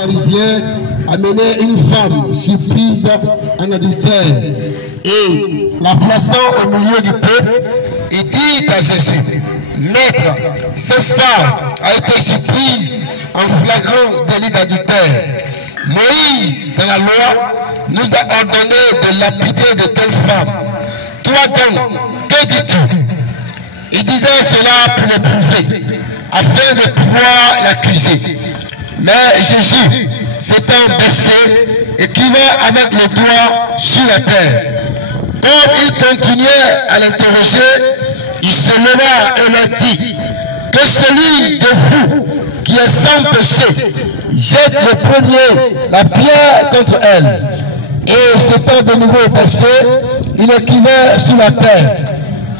pharisiens amenaient une femme surprise en adultère et la plaçant au milieu du peuple, il dit à Jésus, Maître, cette femme a été surprise en flagrant délit d'adultère. Moïse, dans la loi, nous a ordonné de lapider de telles femmes. Toi donc, que dis-tu? Il disait cela pour l'éprouver, afin de pouvoir l'accuser. Mais Jésus, s'étant baissé, écrivait avec le doigt sur la terre. Comme il continuait à l'interroger, il se leva et leur dit, que celui de vous qui est sans péché jette le premier la pierre contre elle. Et s'étant de nouveau baissé, il écrivait sur la terre.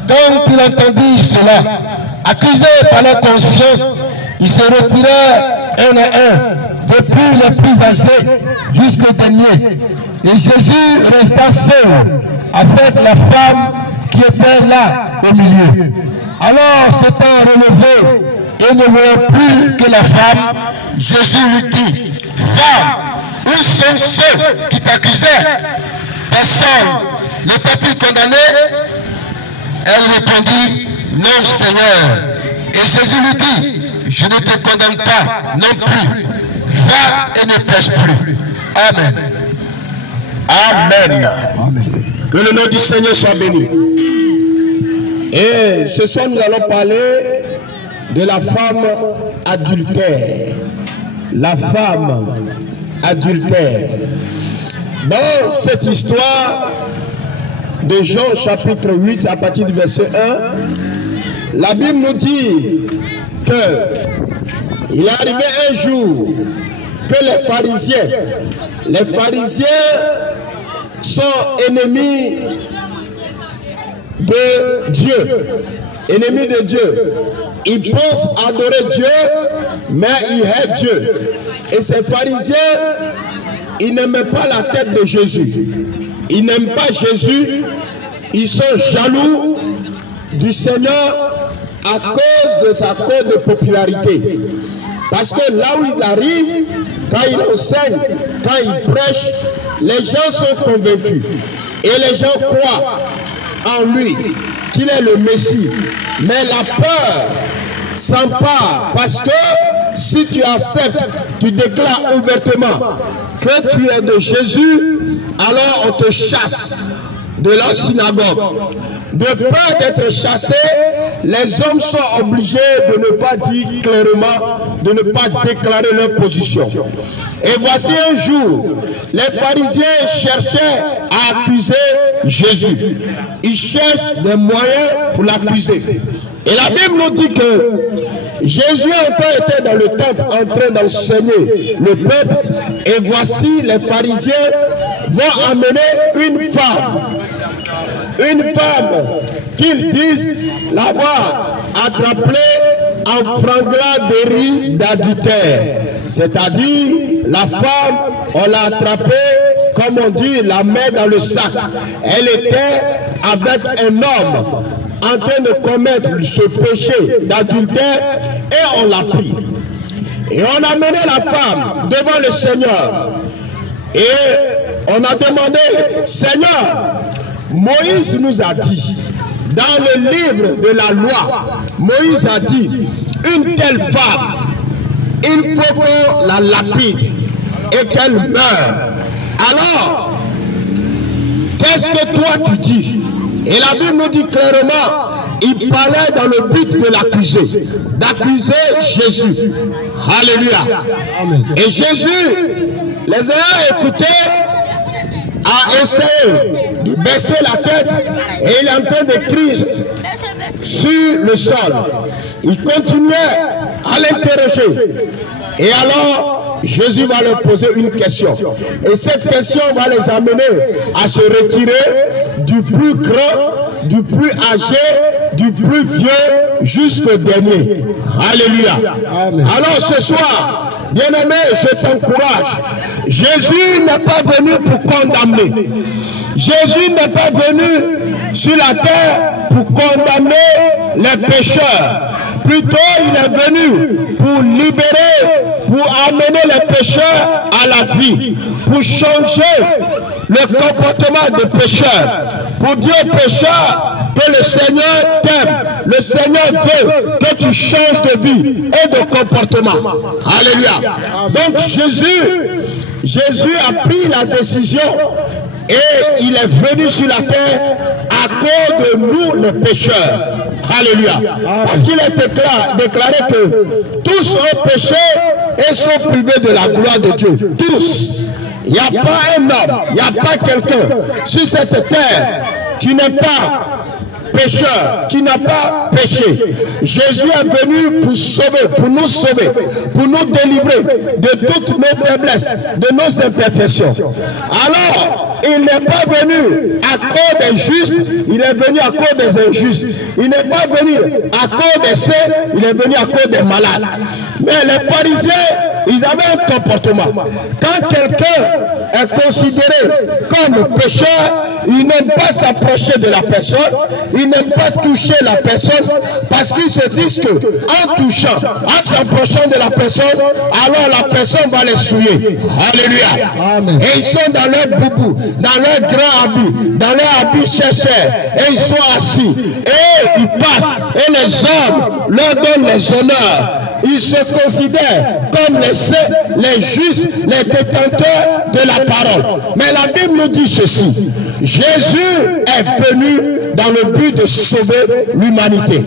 Quand il entendit cela, accusé par la conscience, il se retirait un à un, depuis les plus âgés jusqu'au dernier. Et Jésus resta seul avec la femme qui était là au milieu. Alors, s'étant relevé et ne voyant plus que la femme, Jésus lui dit, femme, où sont ceux qui t'accusaient? Personne n'était-il condamné? Elle répondit, non Seigneur. Et Jésus lui dit, je ne te condamne pas non plus. Va et ne pêche plus. Amen. Amen. Amen. Que le nom du Seigneur soit béni. Et ce soir nous allons parler de la femme adultère. La femme adultère. Dans cette histoire de Jean chapitre 8 à partir du verset 1, la Bible nous dit que il est arrivé un jour que les pharisiens sont ennemis de Dieu. Ennemis de Dieu. Ils pensent adorer Dieu, mais ils haïssent Dieu. Et ces pharisiens, ils n'aiment pas la tête de Jésus. Ils n'aiment pas Jésus. Ils sont jaloux du Seigneur à cause de sa cote de popularité. Parce que là où il arrive, quand il enseigne, quand il prêche, les gens sont convaincus. Et les gens croient en lui, qu'il est le Messie. Mais la peur s'empare parce que si tu acceptes, tu déclares ouvertement que tu es de Jésus, alors on te chasse de la synagogue. De peur d'être chassé, les hommes sont obligés de ne pas dire clairement, de ne pas déclarer leur position. Et voici un jour, les pharisiens cherchaient à accuser Jésus. Ils cherchent des moyens pour l'accuser. Et la Bible nous dit que Jésus était dans le temple en train d'enseigner le peuple. Et voici les pharisiens vont amener une femme. Une femme qu'ils disent l'avoir attrapée en franglant des riz d'adultère. C'est-à-dire, la femme, on l'a attrapée, comme on dit, la main dans le sac. Elle était avec un homme en train de commettre ce péché d'adultère et on l'a pris. Et on a mené la femme devant le Seigneur. Et on a demandé, Seigneur, Moïse nous a dit, dans le livre de la loi, Moïse a dit, une telle femme, il faut qu'on la lapide et qu'elle meure. Alors, qu'est-ce que toi tu dis? Et la Bible nous dit clairement, il parlait dans le but de l'accuser, d'accuser Jésus. Alléluia. Amen. Et Jésus, les ayant écoutés, a essayé de baisser la tête et il est en train de crier sur le sol. Il continuait à l'interroger. Et alors, Jésus va leur poser une question. Et cette question va les amener à se retirer du plus grand, du plus âgé, du plus vieux jusqu'au dernier. Alléluia. Amen. Alors ce soir, bien-aimé, je t'encourage. Jésus n'est pas venu pour condamner. Jésus n'est pas venu sur la terre pour condamner les pécheurs. Plutôt, il est venu pour libérer, pour amener les pécheurs à la vie, pour changer le comportement des pécheurs, pour dire aux pécheurs que le Seigneur t'aime, le Seigneur veut que tu changes de vie et de comportement. Alléluia. Donc Jésus a pris la décision et il est venu sur la terre à cause de nous les pécheurs. Alléluia. Parce qu'il a déclaré que tous ont péché et sont privés de la gloire de Dieu. Tous. Il n'y a pas un homme, il n'y a pas quelqu'un sur cette terre qui n'est pas pécheur, qui n'a pas péché. Jésus est venu pour sauver, pour nous sauver, pour nous délivrer de toutes nos faiblesses, de nos imperfections. Alors, il n'est pas venu à cause des justes, il est venu à cause des injustes. Il n'est pas venu à cause des saints, il est venu à cause des malades. Mais les pharisiens, ils avaient un comportement. Quand quelqu'un est considéré comme pécheur, ils n'aiment pas s'approcher de la personne, ils n'aiment pas toucher la personne, parce qu'ils se disent que en touchant, en s'approchant de la personne, alors la personne va les souiller. Alléluia. Amen. Et ils sont dans leur boubou, dans leur grand habit, dans leur habit cher, et ils sont assis, et ils passent, et les hommes leur donnent les honneurs. Ils se considèrent comme les saints, les justes, les détenteurs de la parole. Mais la Bible nous dit ceci: Jésus est venu dans le but de sauver l'humanité.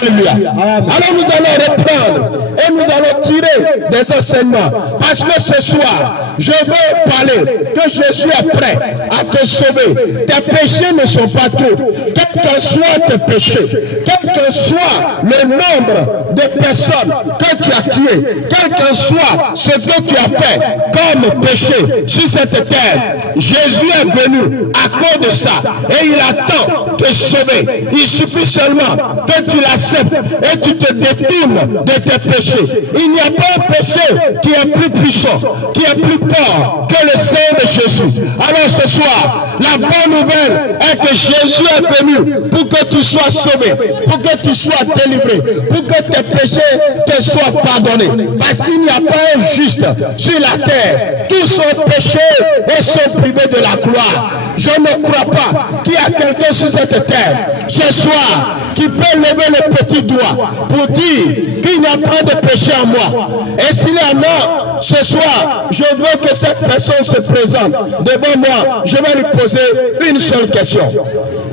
Alléluia. Alors nous allons reprendre et nous allons tirer des enseignements. Parce que ce soir, je veux parler que Jésus est prêt à te sauver. Tes péchés ne sont pas trop. Quel que soit tes péchés, quel que soit le nombre de personnes que tu as tuées, quel que soit ce que tu as fait comme péché sur cette terre, Jésus est venu à cause de ça. Et il attend te sauver. Il suffit seulement que tu l'acceptes et tu te détournes de tes péchés. Il n'y a pas un péché qui est plus puissant, qui est plus fort que le sang de Jésus. Alors ce soir, la bonne nouvelle est que Jésus est venu pour que tu sois sauvé, pour que tu sois délivré, pour que tes péchés te soient pardonnés. Parce qu'il n'y a pas un juste sur la terre. Tous sont péchés et sont privés de la gloire. Je ne crois pas qu'il y a quelqu'un sur cette terre ce soir qui peut lever le petit doigt pour dire qu'il n'y a pas de péché en moi. Et s'il y en a ce soir, je veux que cette personne se présente devant moi. Je vais lui poser une seule question.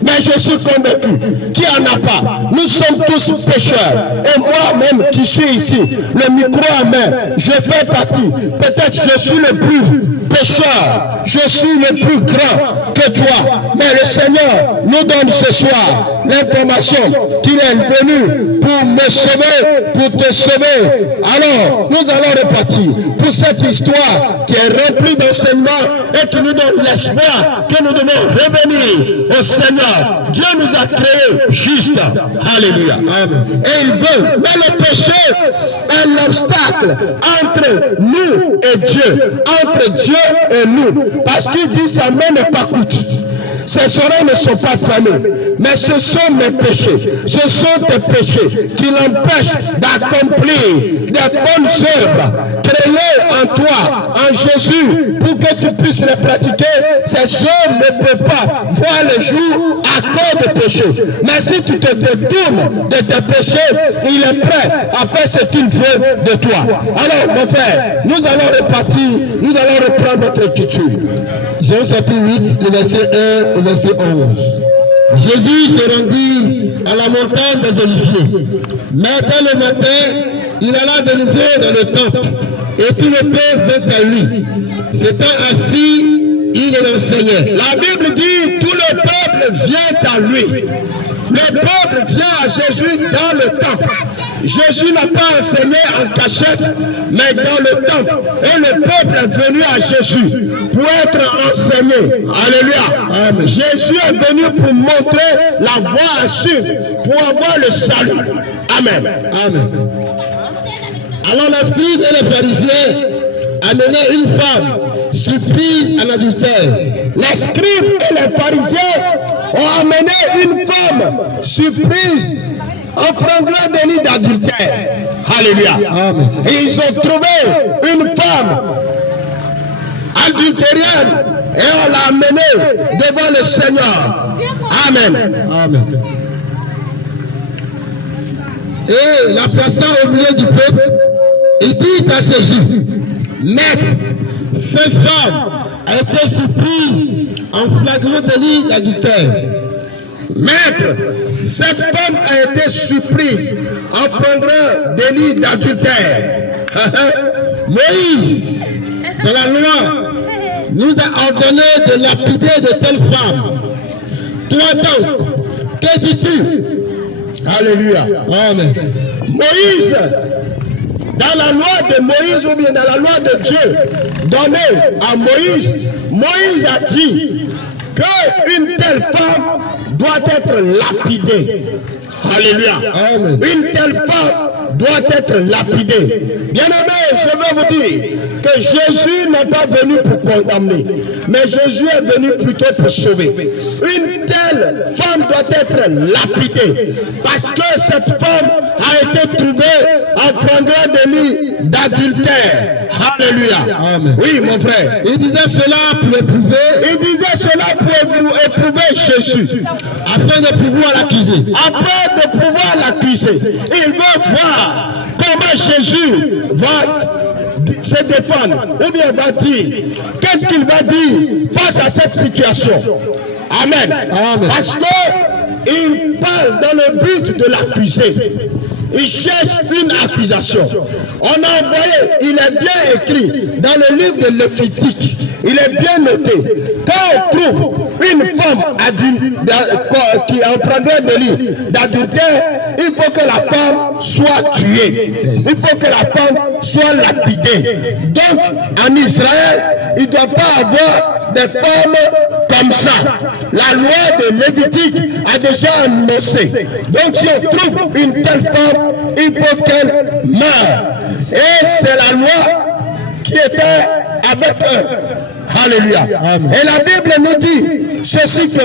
Mais je suis convaincu qu'il n'y en a pas. Nous sommes tous pécheurs. Et moi-même qui suis ici, le micro à main, je fais partie. Peut-être je suis le plus pécheur, je suis le plus grand que toi. Mais le Seigneur nous donne ce soir l'information qu'il est venu pour me sauver, pour te sauver. Alors, nous allons repartir pour cette histoire qui est remplie d'enseignements et qui nous donne l'espoir que nous devons revenir au Seigneur. Dieu nous a créés justes. Alléluia. Amen. Et il veut. Mais le péché est l'obstacle entre nous et Dieu. Entre Dieu et nous. Parce qu'il dit sa main n'est pas courte. Ses oreilles ne sont pas fermées, mais ce sont mes péchés, ce sont tes péchés qui l'empêchent d'accomplir des bonnes œuvres créées en toi, en Jésus, pour que tu puisses les pratiquer. Ces œuvres ne peuvent pas voir le jour à cause des péchés. Mais si tu te détournes de tes péchés, il est prêt à faire ce qu'il veut de toi. Alors, mon frère, nous allons repartir, nous allons reprendre notre écriture. Jean chapitre 8, le verset 1 au verset 11. Jésus se rendit à la montagne des Oliviers. Mais dès le matin, il alla de nouveau dans le temple. Et tout le peuple vint à lui. S'étant assis, il les enseignait. La Bible dit, tout le peuple vient à lui. Le peuple vient à Jésus dans le temple. Jésus n'a pas enseigné en cachette, mais dans le temple. Et le peuple est venu à Jésus pour être enseigné. Alléluia. Amen. Jésus est venu pour montrer la voie à suivre, pour avoir le salut. Amen. Amen. Alors les scribes et les pharisiens amenaient une femme surprise en adultère. Les scribes et les pharisiens ont amené une femme surprise en flagrant délit d'adultère. Alléluia. Amen. Et ils ont trouvé une femme adultérienne et on l'a amenée devant le Seigneur. Amen. Amen. Et la plaçant au milieu du peuple, il dit à Jésus, Maître, cette femme a été surprise en flagrant délit d'adultère. Maître, cette femme a été surprise en flagrant délit d'adultère. Moïse, dans la loi, nous a ordonné de lapider de telles femmes. Toi donc, que dis-tu? Alléluia. Amen. Moïse, dans la loi de Moïse ou bien dans la loi de Dieu donnée à Moïse, Moïse a dit qu'une telle femme doit être lapidée. Alléluia. Amen. Une telle femme doit être lapidée. Bien-aimés, je veux vous dire que Jésus n'est pas venu pour condamner, mais Jésus est venu plutôt pour sauver. Une telle femme doit être lapidée parce que cette femme a été trouvée en flagrant délit d'adultère. Alléluia. Amen. Oui, mon frère. Il disait cela pour éprouver. Il disait cela pour éprouver Jésus, Afin de pouvoir l'accuser. afin de pouvoir l'accuser. Il veut voir comment Jésus va se défendre, ou bien va dire, qu'est-ce qu'il va dire face à cette situation. Amen. Amen. Parce qu'il parle dans le but de l'accuser. Il cherche une accusation. On a envoyé, il est bien écrit dans le livre de Lévitique. Il est bien noté. Quand on trouve une femme qui est en flagrant délit d'adultère, il faut que la femme soit tuée. Il faut que la femme soit lapidée. Donc, en Israël, il ne doit pas avoir des femmes comme ça. La loi de Lévitique a déjà annoncé. Donc, si on trouve une telle femme, il faut qu'elle meure. Et c'est la loi qui était avec eux. Alléluia. Amen. Et la Bible nous dit ceci que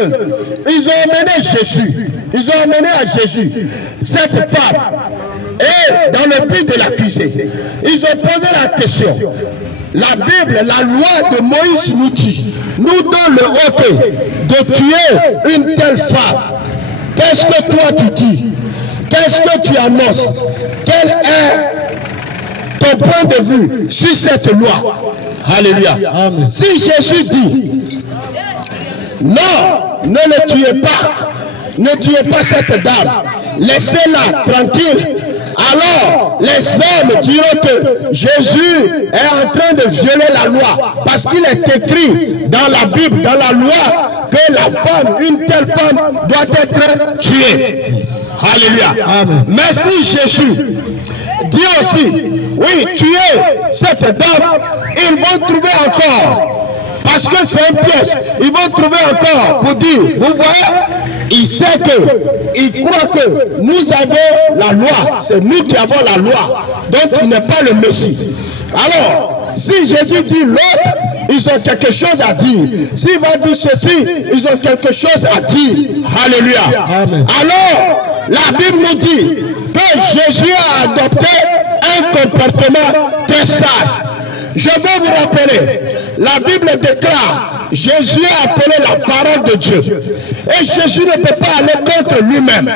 ils ont emmené Jésus. Ils ont emmené à Jésus cette femme. Et dans le but de l'accuser, ils ont posé la question. La Bible, la loi de Moïse nous dit, nous donne le OK de tuer une telle femme. Qu'est-ce que toi tu dis? Qu'est-ce que tu annonces? Quel est ton point de vue sur cette loi? Alléluia. Amen. Si Jésus dit, non, ne le tuez pas, ne tuez pas cette dame, laissez-la tranquille, alors les hommes diront que Jésus est en train de violer la loi, parce qu'il est écrit dans la Bible, dans la loi, que la femme, une telle femme doit être tuée. Alléluia. Amen. Mais si Jésus dit aussi, oui, tuez cette dame, ils vont trouver encore, parce que c'est un piège, ils vont trouver encore pour dire, vous voyez, il sait que, il croit que nous avons la loi, c'est nous qui avons la loi, donc il n'est pas le Messie. Alors, si Jésus dit l'autre, ils ont quelque chose à dire. S'il va dire ceci, ils ont quelque chose à dire. Alléluia. Amen. Alors, la Bible nous dit que Jésus a adopté un comportement très sage. Je vais vous rappeler, la Bible déclare, Jésus a appelé la parole de Dieu. Et Jésus ne peut pas aller contre lui-même.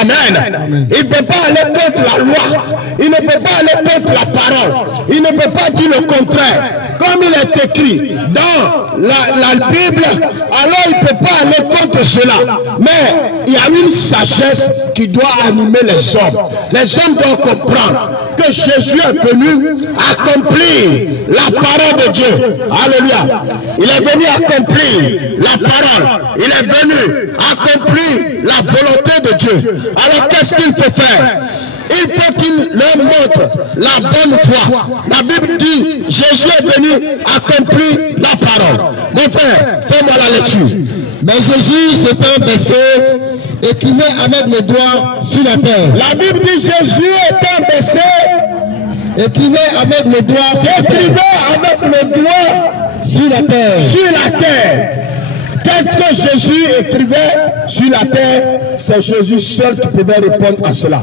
Amen. Il ne peut pas aller contre la loi. Il ne peut pas aller contre la parole. Il ne peut pas dire le contraire. Comme il est écrit dans la Bible, alors il ne peut pas aller contre cela. Mais il y a une sagesse qui doit animer les hommes. Les hommes doivent comprendre que Jésus est venu accomplir la parole de Dieu. Alléluia. Il est venu accomplir la parole. Il est venu accomplir la volonté de Dieu. Alors qu'est-ce qu'il peut faire? Il faut qu'il leur montre la bonne foi. La Bible dit, Jésus est venu accomplir la parole. Mon frère, fais-moi la lecture. Mais Jésus s'étant baissé, écrivait avec les doigts sur la terre. La Bible dit, Jésus étant baissé, Écrivait avec les doigts sur la terre. écrivait avec le doigt Sur la terre. sur la terre. Qu'est-ce que Jésus écrivait sur la terre? C'est Jésus seul qui pouvait répondre à cela.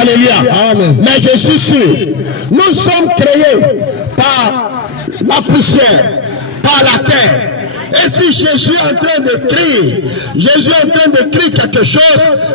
Alléluia. Amen. Mais je suis sûr, nous sommes créés par la poussière, par la terre. Et si Jésus est en train d'écrire, Jésus est en train d'écrire quelque chose,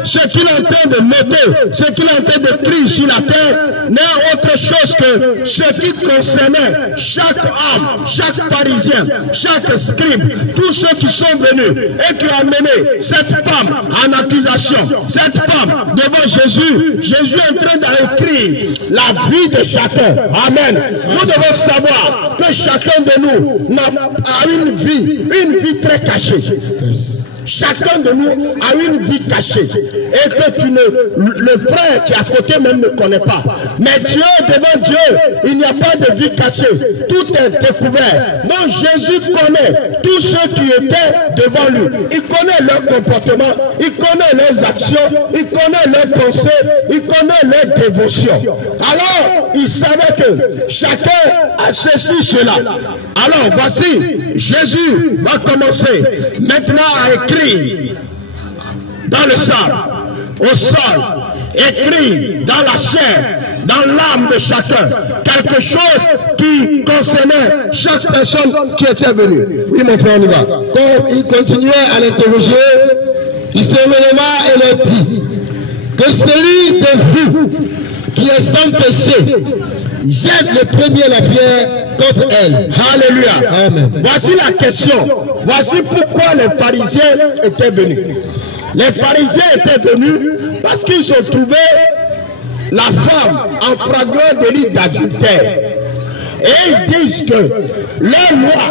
ce qu'il est en train de noter, ce qu'il est en train d'écrire sur la terre, n'est autre chose que ce qui concernait chaque homme, chaque pharisien, chaque scribe, tous ceux qui sont venus et qui ont amené cette femme en accusation, cette femme devant Jésus. Jésus est en train d'écrire la vie de chacun. Amen. Nous devons savoir que chacun de nous a une vie très cachée. Chacun de nous a une vie cachée et que le frère qui est à côté même ne connaît pas. Mais Dieu, devant Dieu, il n'y a pas de vie cachée. Tout est découvert. Donc Jésus connaît tous ceux qui étaient devant lui. Il connaît leur comportement, il connaît leurs actions, il connaît leurs pensées, il connaît leurs dévotions. Alors, il savait que chacun a ceci, cela. Alors, voici, Jésus va commencer maintenant à écrire dans le sable, au sol, écrit dans la chair, dans l'âme de chacun, quelque chose qui concernait chaque personne qui était venue. Oui, mon frère, on y va. Quand il continuait à l'interroger, il se releva et leur dit que celui de vous qui est sans péché jette le premier la pierre contre elle. Alléluia. Amen. Voici la question. Voici pourquoi les pharisiens étaient venus. Les pharisiens étaient venus parce qu'ils ont trouvé la femme en flagrant délit d'adultère. Et ils disent que leur loi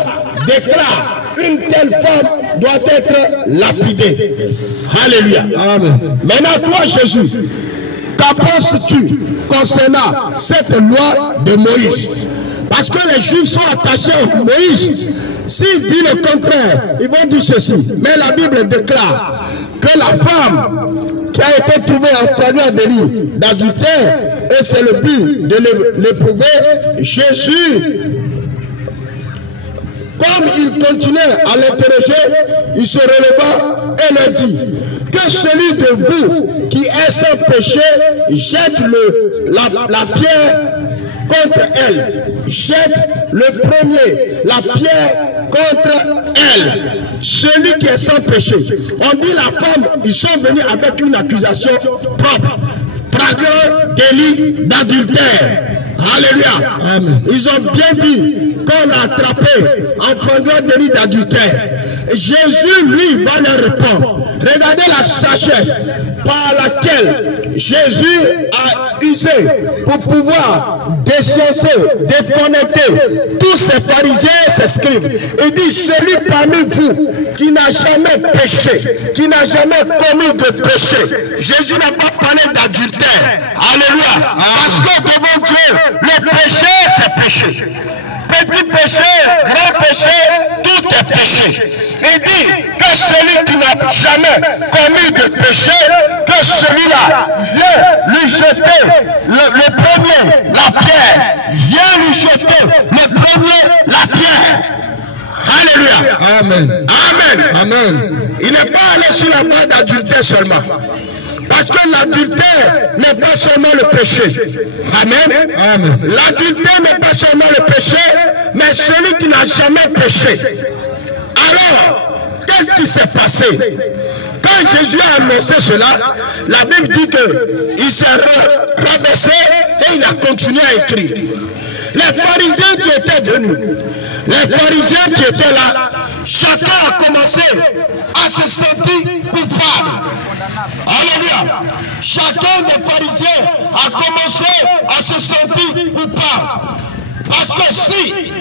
déclare une telle femme doit être lapidée. Alléluia. Amen. Maintenant, toi, Jésus, qu'en penses-tu concernant cette loi de Moïse? Parce que les Juifs sont attachés à Moïse. S'il dit le contraire, ils vont dire ceci. Mais la Bible déclare que la femme qui a été trouvée en flagrant délit d'adultère, et c'est le but de l'éprouver, Jésus, comme il continuait à l'interroger, il se releva et leur dit que celui de vous qui est sans péché jette la pierre contre elle. Jette le premier la pierre contre elle. Celui qui est sans péché. On dit la femme, ils sont venus avec une accusation propre. Flagrant délit d'adultère. Alléluia. Amen. Ils ont bien dit qu'on l'a attrapé en flagrant délit d'adultère. Jésus, lui, va leur répondre. Regardez la sagesse par laquelle Jésus a usé pour pouvoir déciencer, déconnecter tous ces pharisiens et ces scribes. Il dit, celui parmi vous qui n'a jamais péché, qui n'a jamais commis de péché. Jésus n'a pas parlé d'adultère. Alléluia. Parce que devant Dieu, le péché, c'est péché. Petit péché, grand péché, tout est péché. Il dit que celui qui n'a jamais commis de péché, que celui-là vient lui jeter le premier la pierre. Viens lui jeter le premier la pierre. Alléluia. Amen. Amen. Amen. Il n'est pas allé sur la base d'adultère seulement. Parce que l'adultère n'est pas seulement le péché. Amen. Amen. L'adultère n'est pas seulement le péché, mais celui qui n'a jamais péché. Alors, qu'est-ce qui s'est passé? Quand Jésus a annoncé cela, la Bible dit qu'il s'est rabaissé et il a continué à écrire. Les pharisiens qui étaient venus, les pharisiens qui étaient là, chacun a commencé à se sentir coupable. Alléluia. Chacun des pharisiens a commencé à se sentir coupable. Parce que si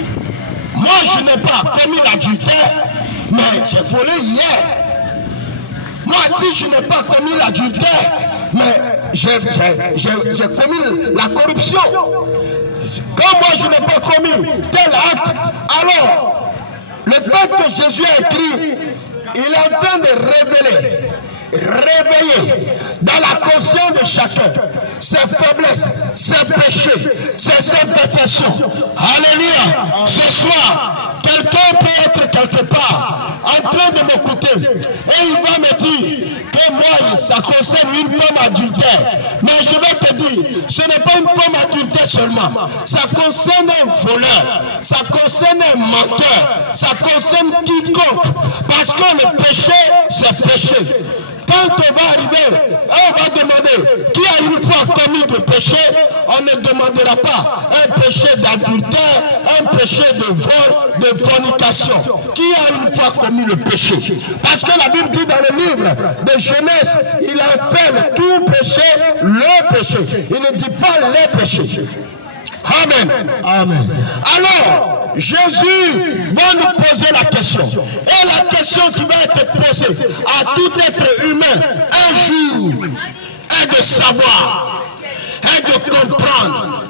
moi je n'ai pas commis l'adultère, mais j'ai volé hier. Moi si je n'ai pas commis l'adultère, mais j'ai commis la corruption. Comme moi je n'ai pas commis tel acte, alors le fait que Jésus a écrit, il est en train de révéler réveiller dans la conscience de chacun ses faiblesses, ses péchés, ses imperfections. Alléluia. Ce soir, quelqu'un peut être quelque part en train de m'écouter et il va me dire que moi, ça concerne une femme adultère. Mais je vais te dire, ce n'est pas une femme adultère seulement. Ça concerne un voleur, ça concerne un menteur, ça concerne quiconque. Parce que le péché, c'est péché. Quand on va arriver, on va demander qui a une fois commis de péché, on ne demandera pas un péché d'adultère, un péché de vol, de fornication. Qui a une fois commis le péché? Parce que la Bible dit dans le livre de Genèse, il appelle tout péché le péché. Il ne dit pas les péchés. Amen. Amen. Alors, Jésus va nous poser la question. Et la question qui va être posée à tout être humain un jour est de savoir, est de comprendre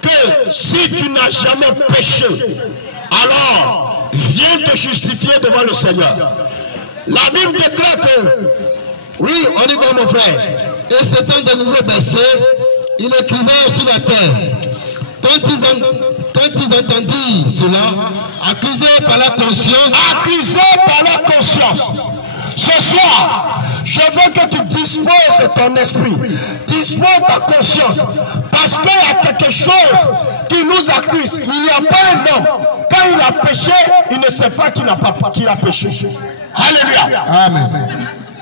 que si tu n'as jamais péché, alors viens te justifier devant le Seigneur. La Bible déclare que, oui, on y va mon frère. Et c'est un de nouveaux versets, il écrivait sur la terre. Quand ils entendirent cela, accusés par la conscience. Accusés par la conscience. Ce soir, je veux que tu disposes ton esprit, dispose ta conscience, parce qu'il y a quelque chose qui nous accuse. Il n'y a pas un homme, quand il a péché, il ne sait pas qu'il a péché. Alléluia. Amen.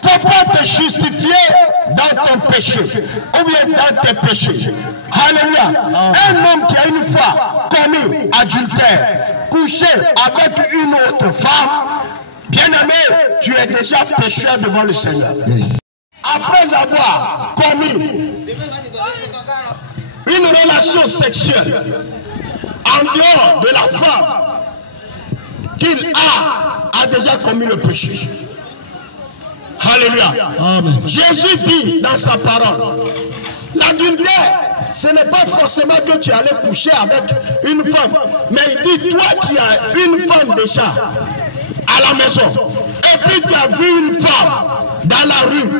Tu ne peux pas te justifier dans ton péché ou bien dans tes péchés. Alléluia. Un homme qui a une fois commis adultère, couché avec une autre femme, bien-aimé, tu es déjà pécheur devant le Seigneur. Yes. Après avoir commis une relation sexuelle en dehors de la femme qu'il a déjà commis le péché. Alléluia. Amen. Jésus dit dans sa parole, l'adultère, ce n'est pas forcément que tu allais coucher avec une femme, mais il dit, toi qui as une femme déjà à la maison, et puis tu as vu une femme dans la rue,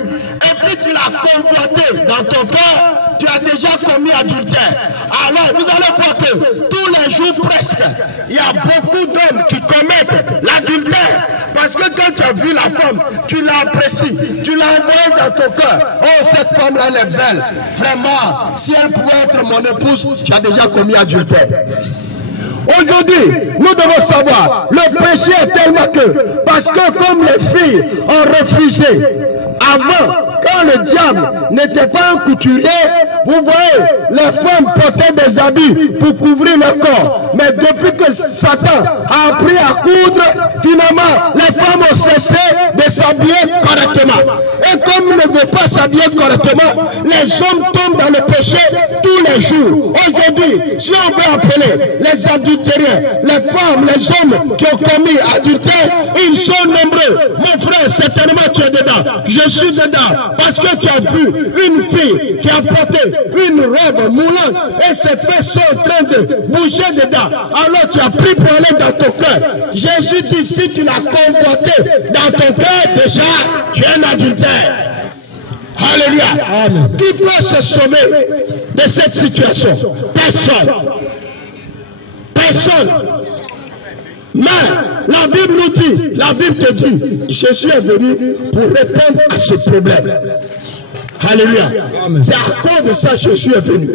et puis tu l'as convoitée dans ton cœur, tu as déjà commis adultère. Alors vous allez voir que tous les jours presque, il y a beaucoup d'hommes qui commettent l'adultère. Parce que quand tu as vu la femme, tu l'as appréciée, tu l'as envoyée dans ton cœur. Oh, cette femme-là, elle est belle. Vraiment, si elle pouvait être mon épouse, tu as déjà commis adultère. Aujourd'hui, nous devons savoir, le péché est tellement que, parce que comme les filles ont refusé, avant, quand le diable n'était pas un couturier, vous voyez, les femmes portaient des habits pour couvrir leur corps. Mais depuis que Satan a appris à coudre, finalement, les femmes ont cessé de s'habiller correctement. Et comme ils ne veulent pas s'habiller correctement, les hommes tombent dans le péché tous les jours. Aujourd'hui, si on veut appeler les adultériens, les femmes, les hommes qui ont commis adultère, ils sont nombreux. Mon frère, certainement tu es dedans. Je suis dedans. Parce que tu as vu une fille qui a porté une robe moulante et ses fesses sont en train de bouger dedans. Alors tu as pris pour aller dans ton cœur. Jésus dit, si tu l'as convoité dans ton cœur, déjà, tu es un adultère. Alléluia. Amen. Qui peut se sauver de cette situation? Personne. Personne. Mais la Bible nous dit, la Bible te dit, Jésus est venu pour répondre à ce problème. Alléluia. C'est à cause de ça que Jésus est venu.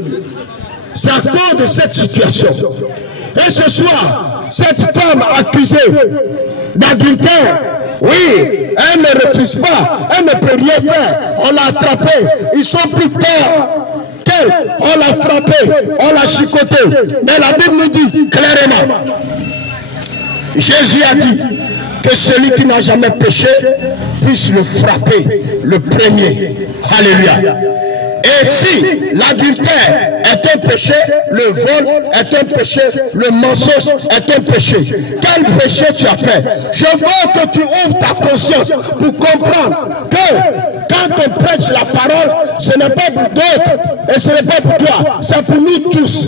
C'est à cause de cette situation. Et ce soir, cette femme accusée d'adultère, oui, elle ne refuse pas, elle ne peut rien faire. On l'a attrapée, ils sont plus forts qu'elle. On l'a frappée, on l'a chicotée. Mais la Bible nous dit clairement, Jésus a dit que celui qui n'a jamais péché puisse le frapper, le premier. Alléluia. Et si l'adultère est un péché, le vol est un péché, le mensonge est un péché. Quel péché tu as fait? Je veux que tu ouvres ta conscience pour comprendre que quand on prêche la parole, ce n'est pas pour d'autres et ce n'est pas pour toi, c'est pour nous tous.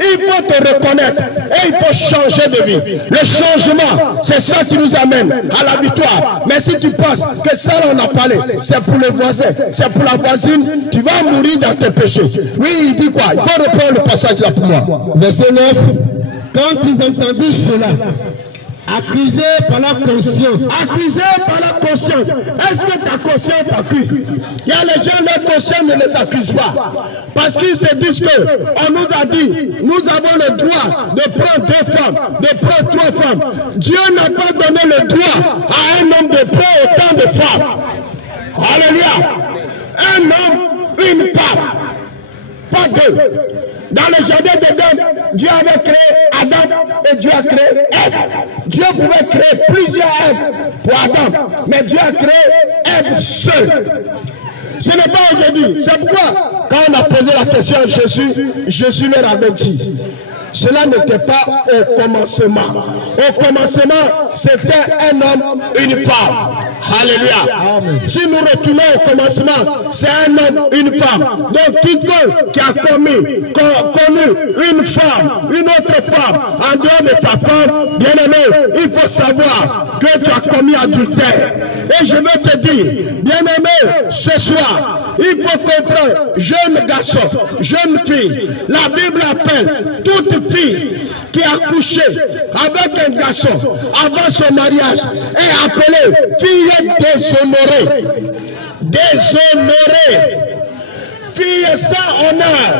Il faut te reconnaître et il faut changer de vie. Le changement, c'est ça qui nous amène à la victoire. Mais si tu penses que ça on a parlé, c'est pour le voisin, c'est pour la voisine, tu vas mourir dans tes péchés. Oui, il dit quoi? Il faut reprendre le passage là pour moi. Verset 9. Quand ils entendirent cela, accusés par la conscience. Accusés par la conscience. Est-ce que ta conscience t'accuse? Il y a les gens, leur conscience ne les accuse pas. Parce qu'ils se disent que on nous a dit, nous avons le droit de prendre 2 femmes, de prendre 3 femmes. Dieu n'a pas donné le droit à un homme de prendre autant de femmes. Alléluia. Un homme, une femme. Pas 2. Dans le jardin d'Éden, Dieu avait créé Adam et Dieu a créé Ève. Dieu pouvait créer plusieurs Èves pour Adam, mais Dieu a créé Ève seule. Ce n'est pas aujourd'hui. C'est pourquoi, quand on a posé la question à Jésus leur avait dit, cela n'était pas au commencement. Au commencement, c'était un homme, une femme. Alléluia. Amen. Si nous retournons au commencement, c'est un homme, une femme. Donc, quiconque qui a connu une femme, une autre femme, en dehors de sa femme, bien aimé, il faut savoir que tu as commis adultère. Et je veux te dire, bien aimé, ce soir, il faut comprendre, jeune garçon, jeune fille, la Bible appelle toute fille qui a couché avec un garçon avant son mariage est appelée fille déshonorée. Déshonorée. Fille sans honneur.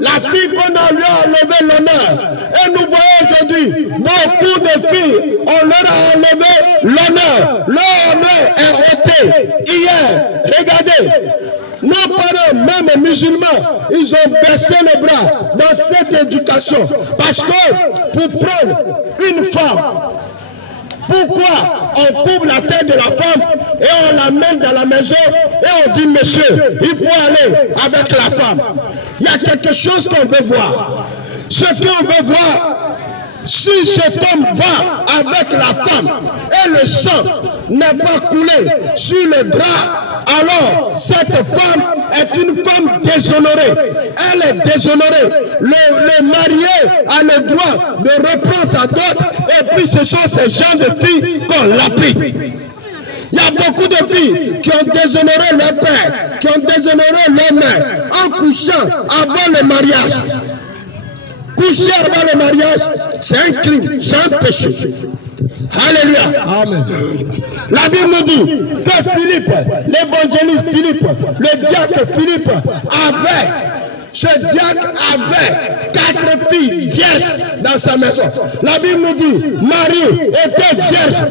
La fille qu'on a lui a enlevé l'honneur. Et nous voyons aujourd'hui beaucoup de filles, on leur a enlevé l'honneur. Leur honneur est ôté. Hier, regardez, nos parents, même musulmans, ils ont baissé les bras dans cette éducation. Parce que pour prendre une femme, pourquoi on couvre la tête de la femme et on l'amène dans la maison et on dit, monsieur, il faut aller avec la femme. Il y a quelque chose qu'on veut voir. Ce qu'on veut voir, si cet homme va avec la femme et le sang n'est pas coulé sur le drap, alors cette femme est une femme déshonorée. Elle est déshonorée. Le marié a le droit de reprendre sa dot et puis ce sont ces gens de filles qu'on l'applique. Il y a beaucoup de filles qui ont déshonoré leur père, qui ont déshonoré leur mère en couchant avant le mariage. Coucher avant le mariage, c'est un crime, c'est un péché. Alléluia. Amen. La Bible nous dit que Philippe, l'évangéliste Philippe, le diacre Philippe ce diacre avait 4 filles vierges dans sa maison. La Bible nous dit Marie était vierge.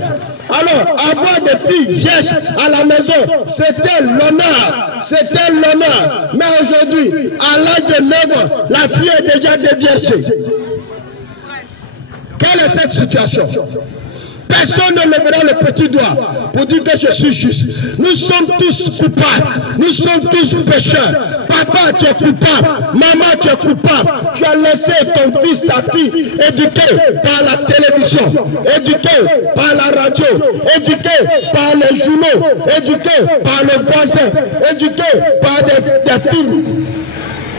Alors, avoir des filles vierges à la maison, c'était l'honneur. C'était l'honneur. Mais aujourd'hui, à l'âge de 9 ans, la fille est déjà déviergée. Quelle est cette situation? Personne ne lèvera le petit doigt pour dire que je suis juste. Nous sommes tous coupables. Nous sommes tous pécheurs. Papa, tu es coupable. Maman, tu es coupable. Tu as laissé ton fils, ta fille, éduqué par la télévision, éduqué par la radio, éduqué par les journaux, éduqué par le voisin, éduqué par des films.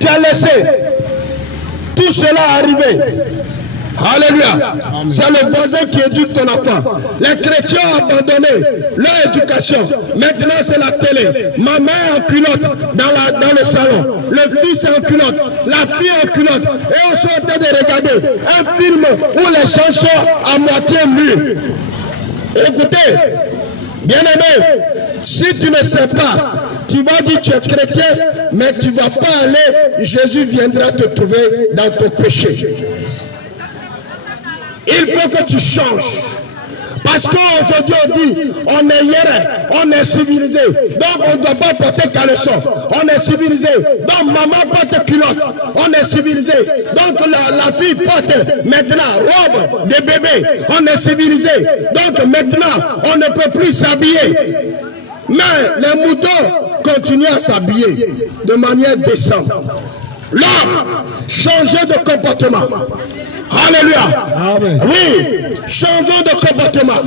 Tu as laissé tout cela arriver. Alléluia. C'est le voisin qui éduque ton enfant. Les chrétiens ont abandonné leur éducation. Maintenant c'est la télé. Ma mère en culotte dans le salon. Le fils est en culotte. La fille est en culotte. Et on est en train de regarder un film où les gens sont à moitié nus. Écoutez, bien aimé, si tu ne sais pas, tu vas dire tu es chrétien, mais tu ne vas pas aller, Jésus viendra te trouver dans ton péché. Il faut que tu changes. Parce qu'aujourd'hui on dit, on est hier, on est civilisé. Donc on ne doit pas porter caleçon. On est civilisé. Donc maman porte culotte. On est civilisé. Donc la fille porte maintenant robe de bébé. On est civilisé. Donc maintenant on ne peut plus s'habiller. Mais les moutons continuent à s'habiller de manière décente. L'homme, changer de comportement. Alléluia. Amen. Oui, changeons de comportement.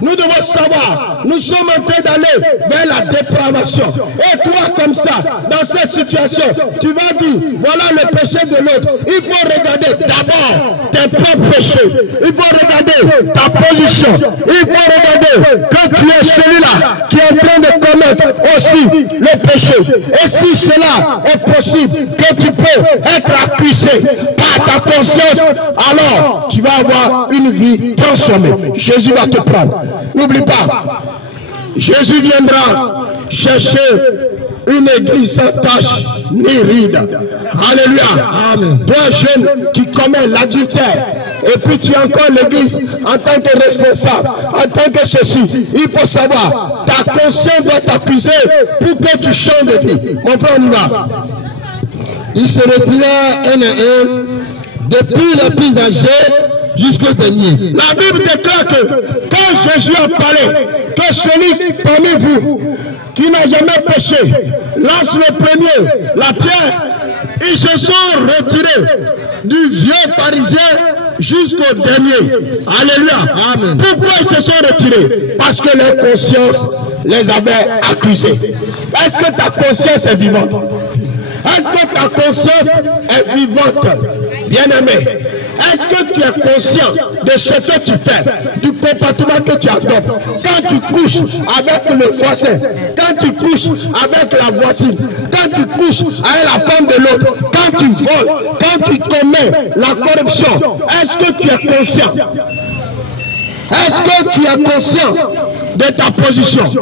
Nous devons savoir, nous sommes en train d'aller vers la dépravation. Et toi, comme ça, dans cette situation, tu vas dire, voilà le péché de l'autre. Il faut regarder d'abord tes propres péchés. Il faut regarder ta position. Il faut regarder que tu es celui-là qui est en train de commettre aussi le péché. Et si cela est possible, que tu peux être accusé par ta conscience, alors tu vas avoir une vie transformée. Jésus va te prendre. N'oublie pas, Jésus viendra chercher une église sans tache ni ride. Alléluia. Amen. Toi, jeune qui commet l'adultère, et puis tu es encore l'église en tant que responsable, en tant que ceci, il faut savoir, ta conscience doit t'accuser pour que tu changes de vie. Mon frère, on y va. Il se retira un à un, depuis les plus âgés jusqu'au dernier. La Bible déclare que quand Jésus a parlé, que celui parmi vous qui n'a jamais péché lance le premier la pierre, ils se sont retirés du vieux pharisien jusqu'au dernier. Alléluia. Amen. Pourquoi ils se sont retirés? Parce que leur conscience les avait accusés. Est-ce que ta conscience est vivante? Est-ce que ta conscience est vivante? Bien-aimé, est-ce que tu es conscient de ce que tu fais, du comportement que tu adoptes? Quand tu couches avec le voisin, quand tu couches avec la voisine, quand tu couches avec la femme de l'autre, quand tu voles, quand tu commets la corruption, est-ce que tu es conscient? Est-ce que tu es conscient de ta position?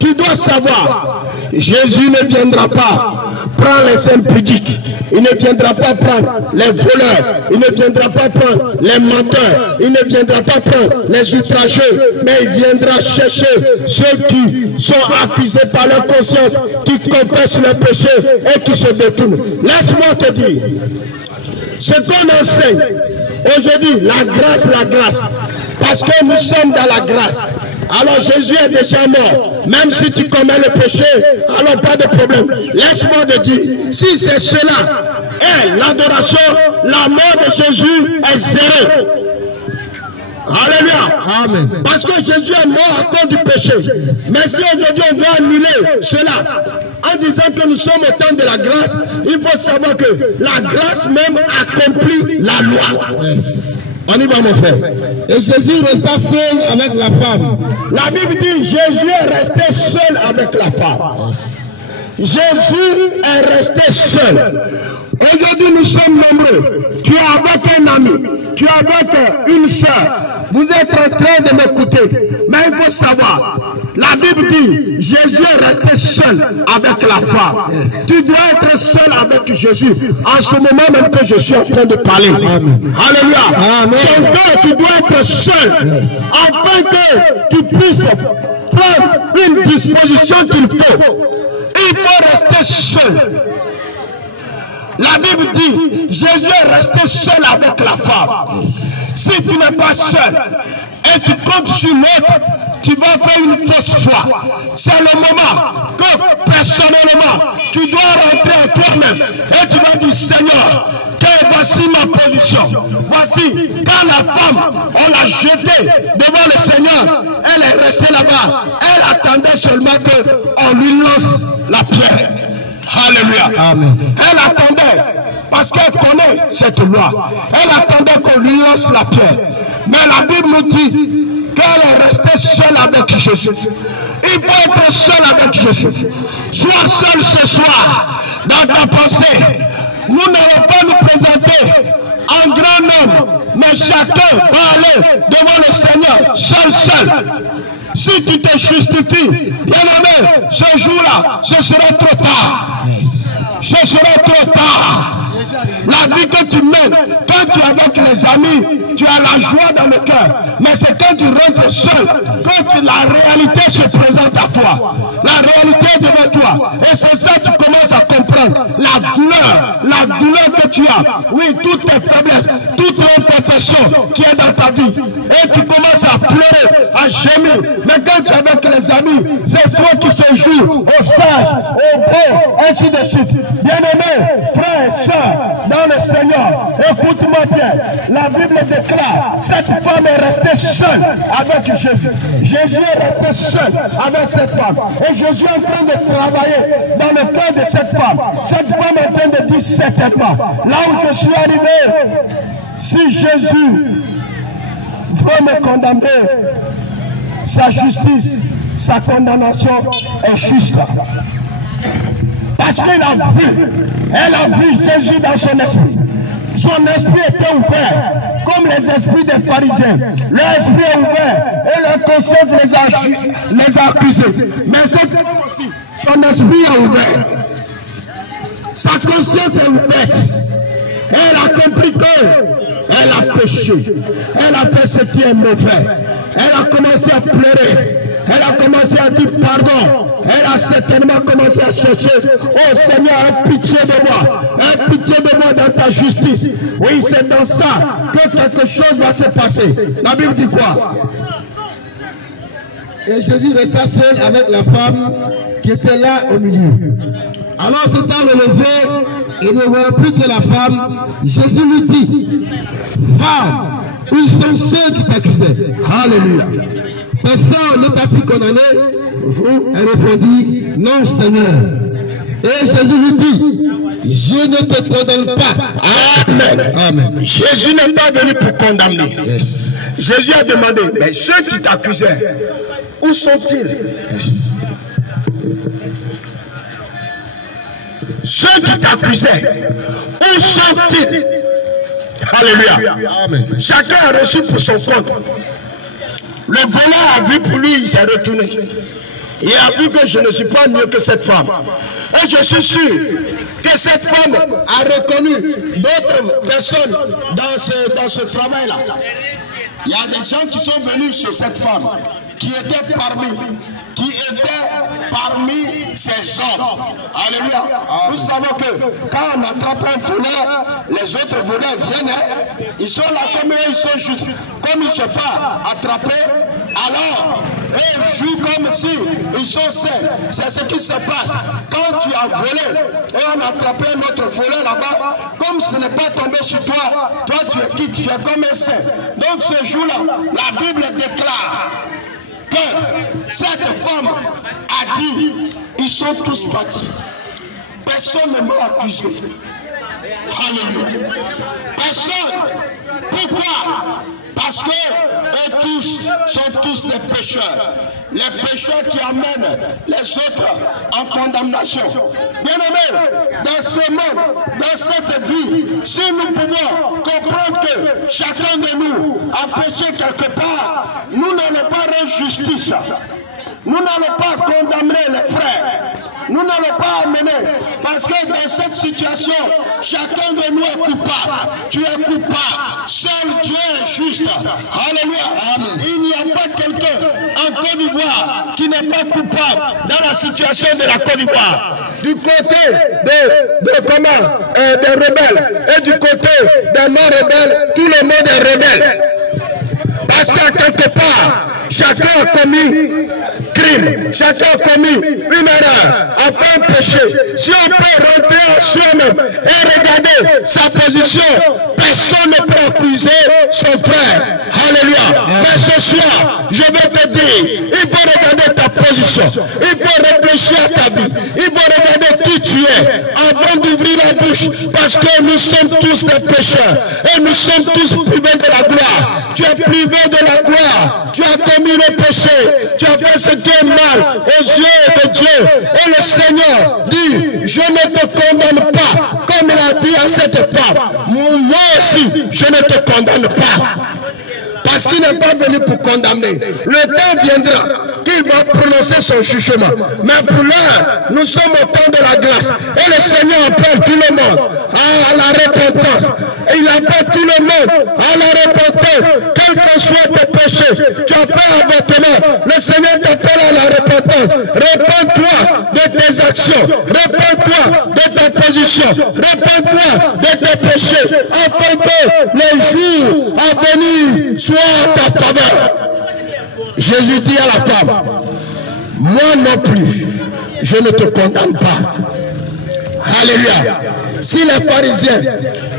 Tu dois savoir, Jésus ne viendra pas prendre les impudiques, il ne viendra pas prendre les voleurs, il ne viendra pas prendre les menteurs, il ne viendra pas prendre les outrageux, mais il viendra chercher ceux qui sont accusés par leur conscience, qui confessent leurs péchés et qui se détournent. Laisse-moi te dire, ce qu'on enseigne aujourd'hui, la grâce, parce que nous sommes dans la grâce. Alors Jésus est déjà mort. Même si tu commets le péché, alors pas de problème. Laisse-moi te dire, si c'est cela est l'adoration, la mort de Jésus est zéro. Alléluia. Amen. Parce que Jésus est mort à cause du péché. Mais si aujourd'hui on doit annuler cela, en disant que nous sommes au temps de la grâce, il faut savoir que la grâce même accomplit la loi. On y va, mon frère. Et Jésus resta seul avec la femme. La Bible dit Jésus est resté seul avec la femme. Jésus est resté seul. Aujourd'hui, nous sommes nombreux. Tu es avec un ami, tu es avec une soeur. Vous êtes en train de m'écouter. Mais il faut savoir, la Bible dit Jésus est resté seul avec la femme. Tu dois être seul avec Jésus. En ce moment même que je suis en train de parler. Amen. Alléluia. Amen. Ton cœur, tu dois être seul. Afin que tu puisses prendre une disposition qu'il faut. Il faut rester seul. La Bible dit, Jésus est resté seul avec la femme. Si tu n'es pas seul et tu comptes sur l'autre, tu vas faire une fausse foi. C'est le moment que personnellement, tu dois rentrer en toi-même et tu vas dire, Seigneur, que voici ma position. Voici, quand la femme, on l'a jetée devant le Seigneur, elle est restée là-bas. Elle attendait seulement qu'on lui lance la pierre. Alléluia. Amen. Elle attendait, parce qu'elle connaît cette loi, elle attendait qu'on lui lance la pierre. Mais la Bible nous dit qu'elle est restée seule avec Jésus. Il faut être seul avec Jésus. Sois seul ce soir dans ta pensée. Nous n'allons pas nous présenter en grand nombre, mais chacun va aller devant le Seigneur seul. Si tu te justifies, bien aimé, ce jour-là, ce sera trop tard. Ce sera trop tard. La vie que tu mènes, quand tu es avec les amis, tu as la joie dans le cœur. Mais c'est quand tu rentres seul, quand la réalité se présente à toi. La réalité est devant toi. Et c'est ça que tu commences à comprendre. La douleur que tu as. Oui, toutes tes faiblesses, toute l'imperfection qui est dans ta vie. Et tu commences à pleurer, à gémir. Mais quand tu es avec les amis, c'est toi qui se joue au sage, au beau, ainsi de suite. Bien-aimés, frères et sœurs, dans le Seigneur. Écoute-moi bien. La Bible déclare, cette femme est restée seule avec Jésus. Jésus est resté seul avec cette femme. Et Jésus est en train de travailler dans le cœur de cette femme. Cette femme est en train de dire certainement, là où je suis arrivé, si Jésus veut me condamner, sa justice, sa condamnation est juste. Parce qu'elle a vu, elle a vu Jésus dans son esprit. Son esprit était ouvert, comme les esprits des pharisiens. Leur esprit est ouvert et leur conscience les a accusés. Mais cette femme aussi, son esprit est ouvert. Sa conscience est ouverte. Elle a compris qu'elle a péché. Elle a fait ce qui est mauvais. Elle a commencé à pleurer. Elle a commencé à dire pardon. Elle a certainement commencé à chercher. Oh Seigneur, aie pitié de moi. Aie pitié de moi dans ta justice. Oui, c'est dans ça que quelque chose va se passer. La Bible dit quoi? Et Jésus resta seul avec la femme qui était là au milieu. Alors s'étant relevé et ne voyant plus que la femme, Jésus lui dit, femme, où sont ceux qui t'accusaient? Alléluia. Personne ne t'a-t-il condamné? Elle répondit, non Seigneur. Et Jésus lui dit, je ne te condamne pas. Amen. Amen. Jésus n'est pas venu pour condamner. Yes. Jésus a demandé, mais ceux qui t'accusaient, où sont-ils? Yes. Ceux qui t'accusaient, où sont-ils? Alléluia. Amen. Chacun a reçu pour son compte. Le voleur a vu pour lui, il s'est retourné. Il a vu que je ne suis pas mieux que cette femme. Et je suis sûr que cette femme a reconnu d'autres personnes dans ce travail-là. Il y a des gens qui sont venus chez cette femme, qui étaient parmi ces hommes. Alléluia. Nous savons que quand on attrape un voleur, les autres voleurs viennent, ils sont là comme eux, ils sont juste. Comme ils ne sont pas attrapés, alors ils jouent comme si ils sont sains. C'est ce qui se passe. Quand tu as volé et on a attrapé un autre voleur là-bas, comme ce n'est pas tombé sur toi, toi tu es qui? Tu es comme un saint. Donc ce jour-là, la Bible déclare que cette femme a dit, ils sont tous partis. Personne ne m'a accusé. Alléluia. Personne. Pourquoi? Parce que eux tous sont tous des pécheurs. Les pécheurs qui amènent les autres en condamnation. Bien-aimés, dans ce monde, dans cette vie, si nous pouvons comprendre que chacun de nous a péché quelque part, nous n'allons pas rendre justice. Nous n'allons pas condamner les frères. Nous n'allons pas amener. Parce que dans cette situation, chacun de nous est coupable. Tu es coupable. Seul Dieu est juste. Alléluia. Amen. Il n'y a pas quelqu'un en Côte d'Ivoire qui n'est pas coupable dans la situation de la Côte d'Ivoire. Du côté des rebelles et du côté des non-rebelles, tout le monde est rebelle. Parce qu'à quelque part, chacun a commis crime, chacun a commis une erreur, a fait un péché. Si on peut rentrer en soi-même et regarder sa position, personne ne peut accuser son frère. Alléluia. Mais ce soir, je vais te dire, il faut regarder ta position, il faut réfléchir à ta vie, il faut regarder qui tu es avant d'ouvrir la bouche, parce que nous sommes tous des pécheurs et nous sommes tous privés de la gloire. Tu es privé de la gloire, tu as commis le péché, tu as fait ce qui est mal aux yeux de Dieu. Et le Seigneur dit, je ne te condamne pas, comme il a dit à cette femme. Moi aussi, je ne te condamne pas. Parce qu'il n'est pas venu pour condamner. Le temps viendra qu'il va prononcer son jugement. Mais pour l'heure, nous sommes au temps de la grâce. Et le Seigneur appelle tout le monde à la repentance. Et il appelle tout le monde à la repentance. Quel que soit tes péchés, tu as fait un avortement. Le Seigneur t'appelle à la repentance. Réponds-toi de tes actions. Réponds-toi de ta position. Réponds-toi de tes péchés. Afin que les jours à venir soient à ta faveur. Jésus dit à la femme, moi non plus, je ne te condamne pas. Alléluia. Si les pharisiens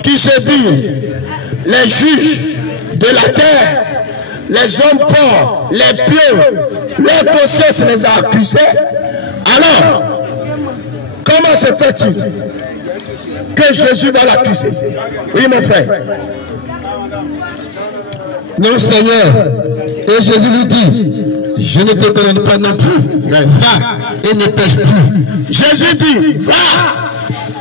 qui se disent les juges de la terre, les hommes forts, les pieux, leur conscience les a accusés, alors comment se fait-il que Jésus va l'accuser? Oui, mon frère. Non, Seigneur. Et Jésus lui dit, je ne te connais pas non plus. Va et ne pêche plus. Jésus dit, va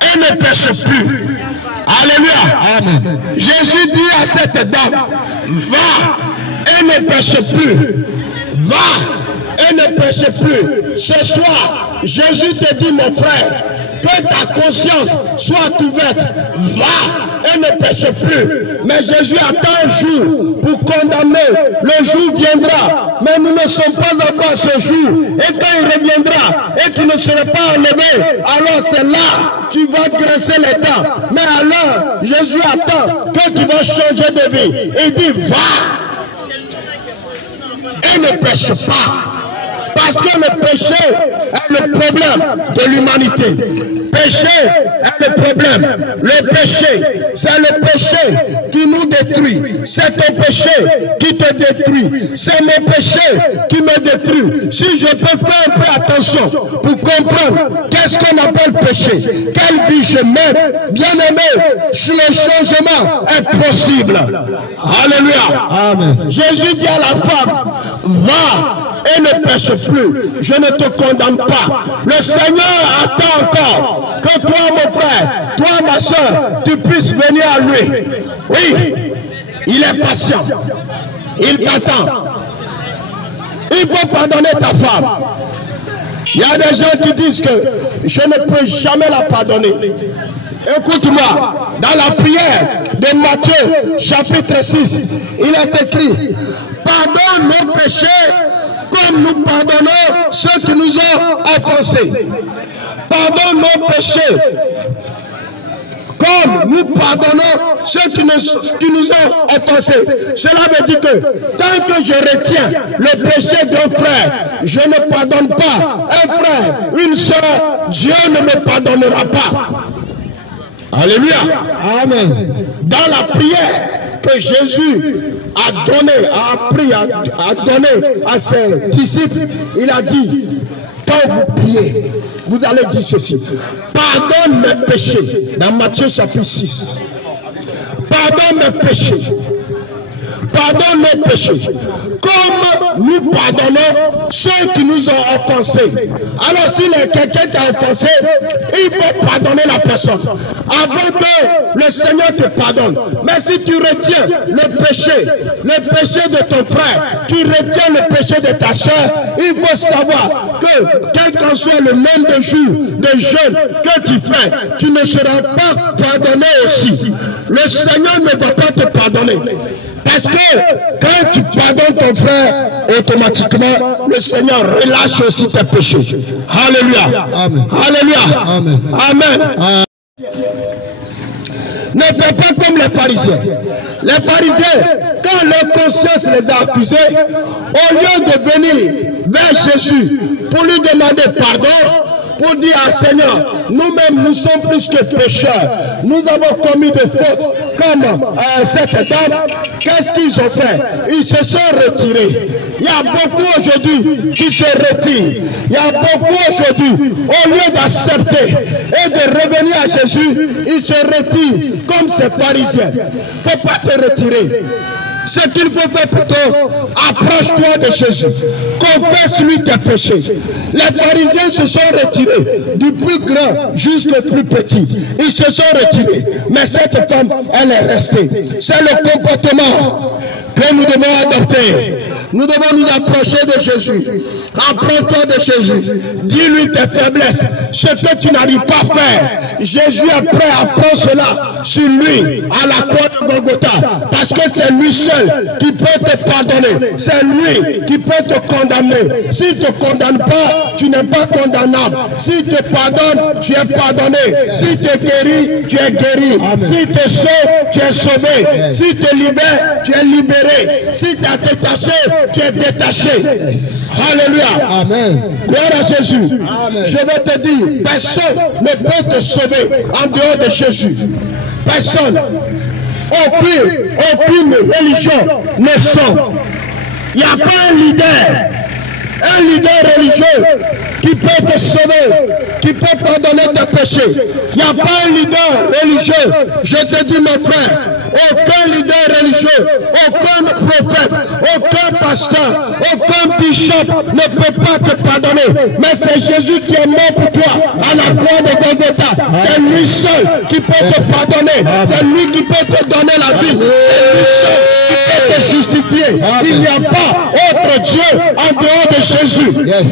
et ne pêche plus. Alléluia. Amen. Jésus dit à cette dame, va et ne pêche plus. Va et ne pêche plus. Ce soir, Jésus te dit, mon frère, que ta conscience soit ouverte. Va et ne pêche plus. Mais Jésus attend un jour pour condamner. Le jour viendra. Mais nous ne sommes pas encore à ce jour. Et quand il reviendra et tu ne seras pas enlevé, alors c'est là tu vas graisser les dents. Mais alors, Jésus attend que tu vas changer de vie. Il dit, va et ne pêche pas. Parce que le péché est le problème de l'humanité. Péché est le problème. Le péché, c'est le péché qui nous détruit. C'est ton péché qui te détruit. C'est mon péché qui me détruit. Si je peux faire un peu attention pour comprendre qu'est-ce qu'on appelle péché, quelle vie je mène, bien aimé, le changement est possible. Alléluia. Amen. Jésus dit à la femme, va et ne pêche plus. Je ne te condamne pas. Le Seigneur attend encore que toi, mon frère, toi, ma soeur, tu puisses venir à lui. Oui, il est patient. Il t'attend. Il peut pardonner ta femme. Il y a des gens qui disent que je ne peux jamais la pardonner. Écoute-moi, dans la prière de Matthieu, chapitre 6, il est écrit, pardonne nos péchés comme nous pardonnons ceux qui nous ont offensés. Pardonne nos péchés comme nous pardonnons ceux qui nous ont offensés. Cela veut dire que tant que je retiens le péché d'un frère, je ne pardonne pas un frère, une soeur, Dieu ne me pardonnera pas. Alléluia. Amen. Dans la prière que Jésus a donné, a appris, a donné à ses disciples, il a dit, quand vous priez, vous allez dire ceci, pardonne mes péchés, dans Matthieu chapitre 6, pardonne mes péchés, pardonne mes péchés, comme nous pardonnons ceux qui nous ont offensés. Alors si quelqu'un t'a offensé, il faut pardonner la personne avant que le Seigneur te pardonne. Mais si tu retiens le péché de ton frère, tu retiens le péché de ta soeur, il faut savoir que quel qu'en soit le nombre de jours, de jeûnes que tu fais, tu ne seras pas pardonné aussi. Le Seigneur ne va pas te pardonner. Parce que quand tu pardonnes ton frère, automatiquement, le Seigneur relâche aussi tes péchés. Alléluia. Amen. Alléluia. Amen. Amen. Ne fais pas comme les pharisiens. Les pharisiens, quand leur conscience les a accusés, au lieu de venir vers Jésus pour lui demander pardon, pour dire à Seigneur, nous-mêmes nous sommes plus que pécheurs. Nous avons commis des fautes comme cette dame. Qu'est-ce qu'ils ont fait? Ils se sont retirés. Il y a beaucoup aujourd'hui qui se retirent. Il y a beaucoup aujourd'hui, au lieu d'accepter et de revenir à Jésus, ils se retirent comme ces pharisiens. Il ne faut pas te retirer. Ce qu'il faut faire plutôt, approche-toi de Jésus, confesse-lui tes péchés. Les pharisiens se sont retirés, du plus grand jusqu'au plus petit. Ils se sont retirés, mais cette femme, elle est restée. C'est le comportement que nous devons adopter. Nous devons nous approcher de Jésus. Approche-toi de Jésus. Dis-lui tes faiblesses, ce que tu n'arrives pas à faire. Jésus est prêt à prendre cela sur lui, à la croix de Golgotha. Parce que c'est lui seul qui peut te pardonner. C'est lui qui peut te condamner. S'il ne te condamne pas, tu n'es pas condamnable. S'il te pardonne, tu es pardonné. S'il te guérit, tu es guéri. S'il te sauve, tu es sauvé. S'il te libère, tu es libéré. S'il t'a détaché, tu es détaché. Alléluia. Amen. Gloire à Jésus. Amen. Je vais te dire, personne ne peut te sauver en dehors de Jésus. Personne. Aucune religion ne sauve. Il n'y a pas un leader religieux qui peut te sauver, qui peut pardonner tes péchés. Il n'y a pas un leader religieux. Je te dis, mon frère, aucun leader religieux, aucun prophète, aucun pasteur, aucun bishop ne peut pas te pardonner. Mais c'est Jésus qui est mort pour toi à la croix de Golgotha. C'est lui seul qui peut te pardonner. C'est lui qui peut te donner la vie. C'est lui seul qui peut te justifier. Il n'y a pas autre Dieu en dehors de Jésus. Yes.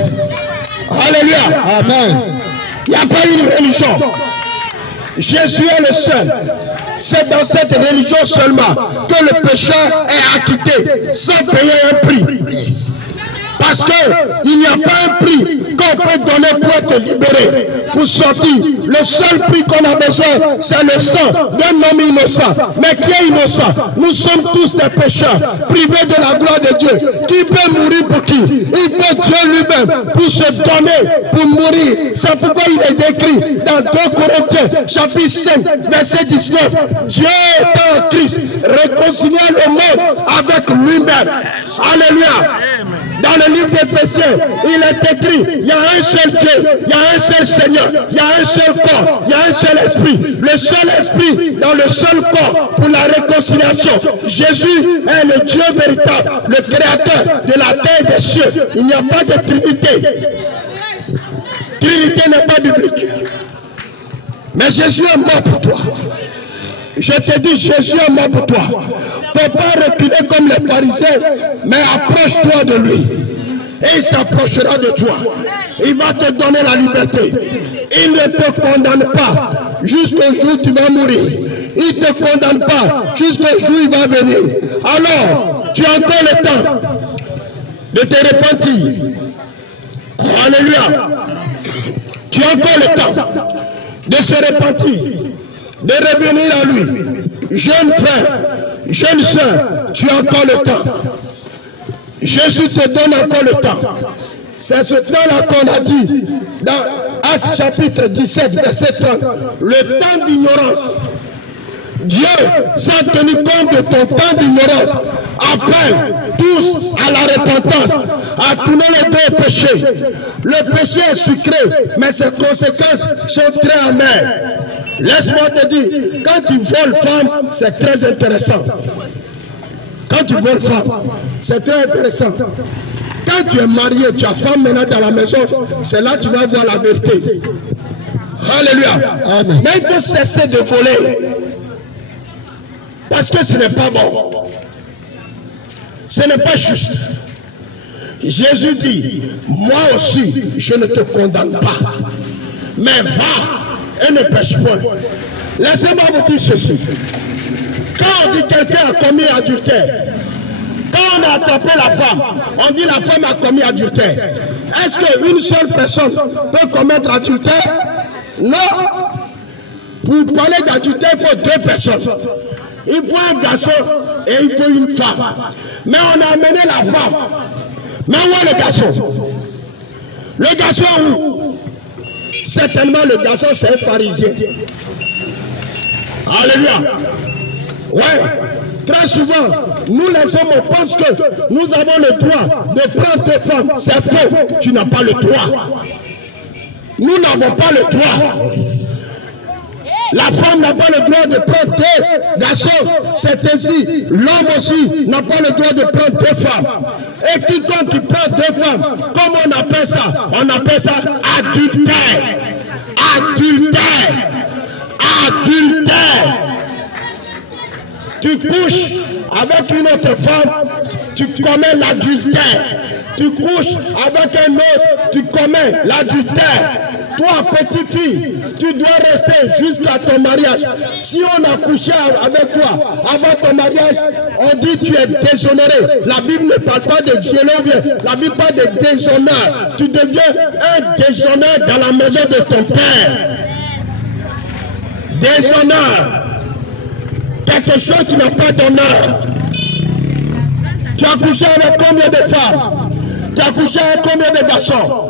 Alléluia. Amen. Il n'y a pas une religion. Jésus est le seul. C'est dans cette religion seulement que le pécheur est acquitté sans payer un prix. Parce qu'il n'y a pas un prix qu'on peut donner pour être libéré, pour sortir. Le seul prix qu'on a besoin, c'est le sang d'un homme innocent. Mais qui est innocent? Nous sommes tous des pécheurs, privés de la gloire de Dieu. Qui peut mourir pour qui? Il peut Dieu lui-même pour se donner, pour mourir. C'est pourquoi il est décrit dans 2 Corinthiens, chapitre 5, verset 19. Dieu est en Christ, réconciliant le monde avec lui-même. Alléluia. Dans le livre d'Éphésiens, il est écrit, il y a un seul Dieu, il y a un seul Seigneur, il y a un seul corps, il y a un seul esprit. Le seul esprit dans le seul corps pour la réconciliation. Jésus est le Dieu véritable, le créateur de la terre et des cieux. Il n'y a pas de Trinité. Trinité n'est pas biblique. Mais Jésus est mort pour toi. Je te dis, Jésus est mort pour toi. Il ne faut pas reculer comme les pharisiens, mais approche-toi de lui. Et il s'approchera de toi. Il va te donner la liberté. Il ne te condamne pas jusqu'au jour où tu vas mourir. Il ne te condamne pas jusqu'au jour où il va venir. Alors, tu as encore le temps de te repentir. Alléluia. Tu as encore le temps de se repentir, de revenir à lui. Jeune frère, jeune soeur, tu as encore le temps. Jésus te donne encore le temps. C'est ce temps-là qu'on a dit dans Actes chapitre 17, verset 30. Le temps d'ignorance. Dieu, sans tenir compte de ton temps d'ignorance, appelle tous à la repentance, à tourner les deux au péché. Le péché est sucré, mais ses conséquences sont très amères. Laisse-moi te dire, quand tu voles femme, c'est très intéressant. Quand tu voles femme, c'est très intéressant. Quand tu es marié, tu as femme maintenant dans la maison, c'est là que tu vas voir la vérité. Alléluia. Amen. Mais il faut cesser de voler. Parce que ce n'est pas bon. Ce n'est pas juste. Jésus dit, moi aussi, je ne te condamne pas. Mais va et ne pêche point. Laissez-moi vous dire ceci. Quand on dit quelqu'un a commis adultère, quand on a attrapé la femme, on dit la femme a commis adultère. Est-ce qu'une seule personne peut commettre adultère? Non. Pour parler d'adultère, il faut deux personnes. Il faut un garçon et il faut une femme. Mais on a amené la femme. Mais où est le garçon? Le garçon où? Certainement le garçon c'est un pharisien. Alléluia. Ouais. Très souvent, nous les hommes on pense que nous avons le droit de prendre deux femmes. C'est faux. Tu n'as pas le droit. Nous n'avons pas le droit. La femme n'a pas le droit de prendre deux garçons. C'est ainsi. L'homme aussi n'a pas le droit de prendre deux femmes. Et quiconque qui prend deux femmes, comment on appelle ça? On appelle ça adultère. Adultère. Adultère. Tu couches avec une autre femme, tu commets l'adultère. Tu couches avec un autre, tu commets l'adultère. Toi, petite fille, tu dois rester jusqu'à ton mariage. Si on a couché avec toi avant ton mariage, on dit tu es déshonoré. La Bible ne parle pas de violon, bien. La Bible parle de déshonneur. Tu deviens un déshonneur dans la maison de ton père. Déshonneur. Quelque chose qui n'a pas d'honneur. Tu as couché avec combien de femmes? Tu as couché avec combien de garçons?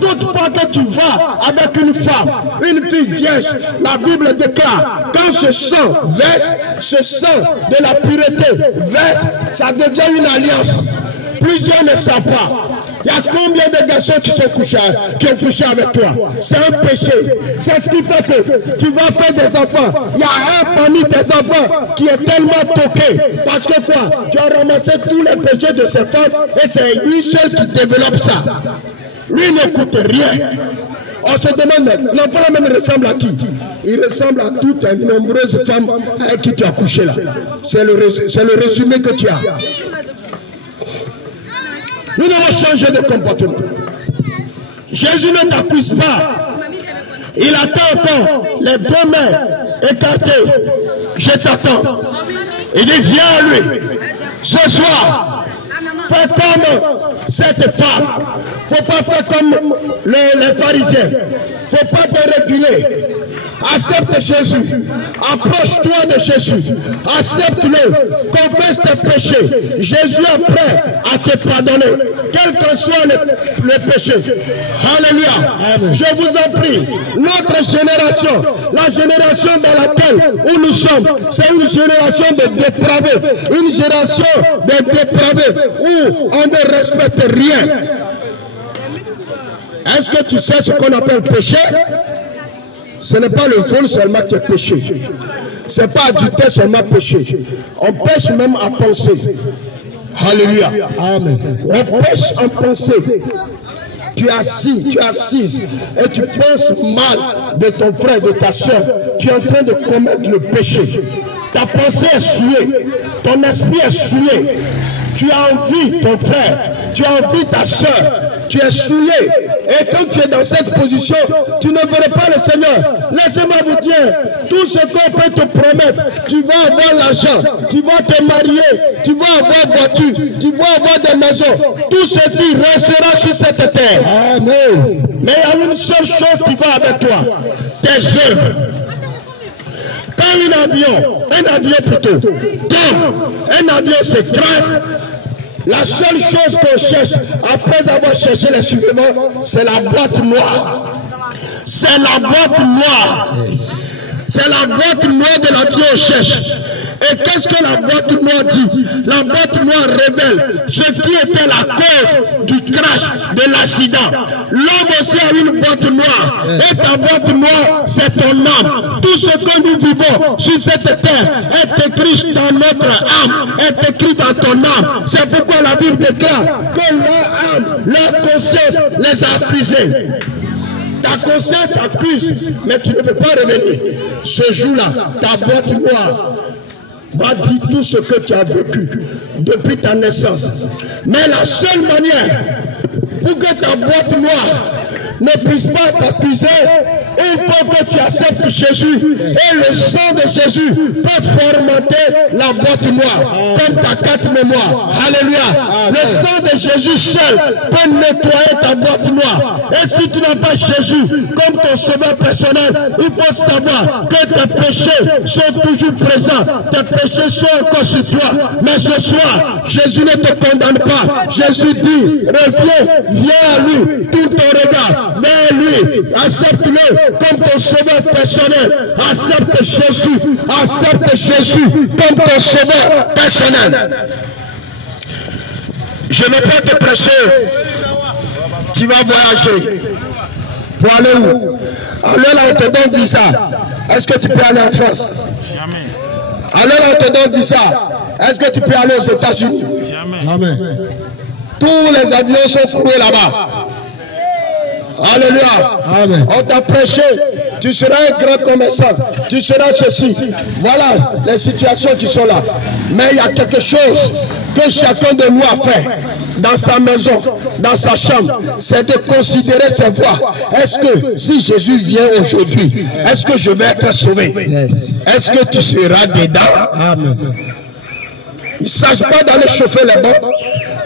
Toute fois que tu vas avec une femme, une fille vierge, la Bible déclare, quand ce sang verse, ce sang de la pureté verse, ça devient une alliance. Plusieurs ne savent pas. Il y a combien de garçons qui ont couché avec toi? C'est un péché. C'est ce qui fait que tu vas faire des enfants. Il y a un parmi tes enfants qui est tellement toqué. Parce que quoi? Tu as ramassé tous les péchés de ces femmes et c'est lui seul qui développe ça. Lui n'écoute rien. On se demande même, l'enfant même ressemble à qui? Il ressemble à toutes les nombreuses femmes avec qui tu as couché là. C'est le résumé que tu as. Nous devons changer de comportement. Jésus ne t'accuse pas. Il attend encore les deux mains écartées. Je t'attends. Il dit, viens à lui. Ce soir, fais comme cette femme. Il ne faut pas faire comme les pharisiens. Il ne faut pas te réguler. Accepte Jésus. Approche-toi de Jésus. Accepte-le. Confesse tes péchés. Jésus est prêt à te pardonner. Quel que soit le péché. Alléluia. Amen. Je vous en prie. Notre génération, la génération dans laquelle nous sommes, c'est une génération de dépravés. Une génération de dépravés où on ne respecte rien. Est-ce que tu sais ce qu'on appelle péché? Ce n'est pas le vol seulement qui est péché. Ce n'est pas adultère seulement péché. On pêche même à penser. Alléluia. Amen. On pêche en pensée. Tu es assis, tu es assise et tu penses mal de ton frère, de ta soeur. Tu es en train de commettre le péché. Ta pensée est souillée. Ton esprit est souillé. Tu as envie ton frère. Tu as envie ta soeur. Tu es souillé. Et quand tu es dans cette position, tu ne verras pas le Seigneur. Laissez-moi vous dire, tout ce qu'on peut te promettre, tu vas avoir l'argent, tu vas te marier, tu vas avoir voiture, tu vas avoir des maisons. Tout ceci restera sur cette terre. Amen. Mais il y a une seule chose qui va avec toi, tes œuvres. Quand un avion plutôt, tombe, un avion s'écrase, la seule chose qu'on cherche, après avoir cherché les suivants, c'est la boîte noire. C'est la boîte noire. C'est la boîte noire de l'avion qu'on cherche. Et qu'est-ce que la boîte noire dit? La boîte noire révèle ce qui était la cause du crash, de l'accident. L'homme aussi a une boîte noire. Et ta boîte noire, c'est ton âme. Tout ce que nous vivons sur cette terre est écrit dans notre âme, est écrit dans ton âme. C'est pourquoi la Bible déclare que leur âme, leur conscience les a accusés. Ta conscience t'accuse, mais tu ne peux pas revenir. Ce jour-là, ta boîte noire va dire tout ce que tu as vécu depuis ta naissance. Mais la seule manière pour que ta boîte noire ne puisse pas t'accuser, il faut que tu acceptes Jésus. Et le sang de Jésus peut formater la boîte noire, comme ta carte mémoire. Alléluia. Le sang de Jésus seul peut nettoyer ta boîte noire. Et si tu n'as pas Jésus comme ton sauveur personnel, il faut savoir que tes péchés sont toujours présents. Tes péchés sont encore sur toi. Mais ce soir, Jésus ne te condamne pas. Jésus dit, reviens, viens à lui, tout ton regard vers lui, accepte-le comme ton sauveur personnel. Accepte Jésus comme ton sauveur personnel. Je ne vais pas te prêcher. Tu vas voyager. Pour aller où? Alors là, on te donne visa. Est-ce que tu peux aller en France? Jamais. Alors là, on te donne visa. Est-ce que tu peux aller aux États-Unis? Jamais. Tous les avions sont troués là-bas. Alléluia. Amen. On t'a prêché. Tu seras un grand commerçant. Tu seras ceci. Voilà les situations qui sont là. Mais il y a quelque chose que chacun de nous a fait dans sa maison, dans sa chambre. C'est de considérer ses voies. Est-ce que si Jésus vient aujourd'hui, est-ce que je vais être sauvé? Est-ce que tu seras dedans? Amen. Il ne s'agit pas d'aller chauffer les bancs,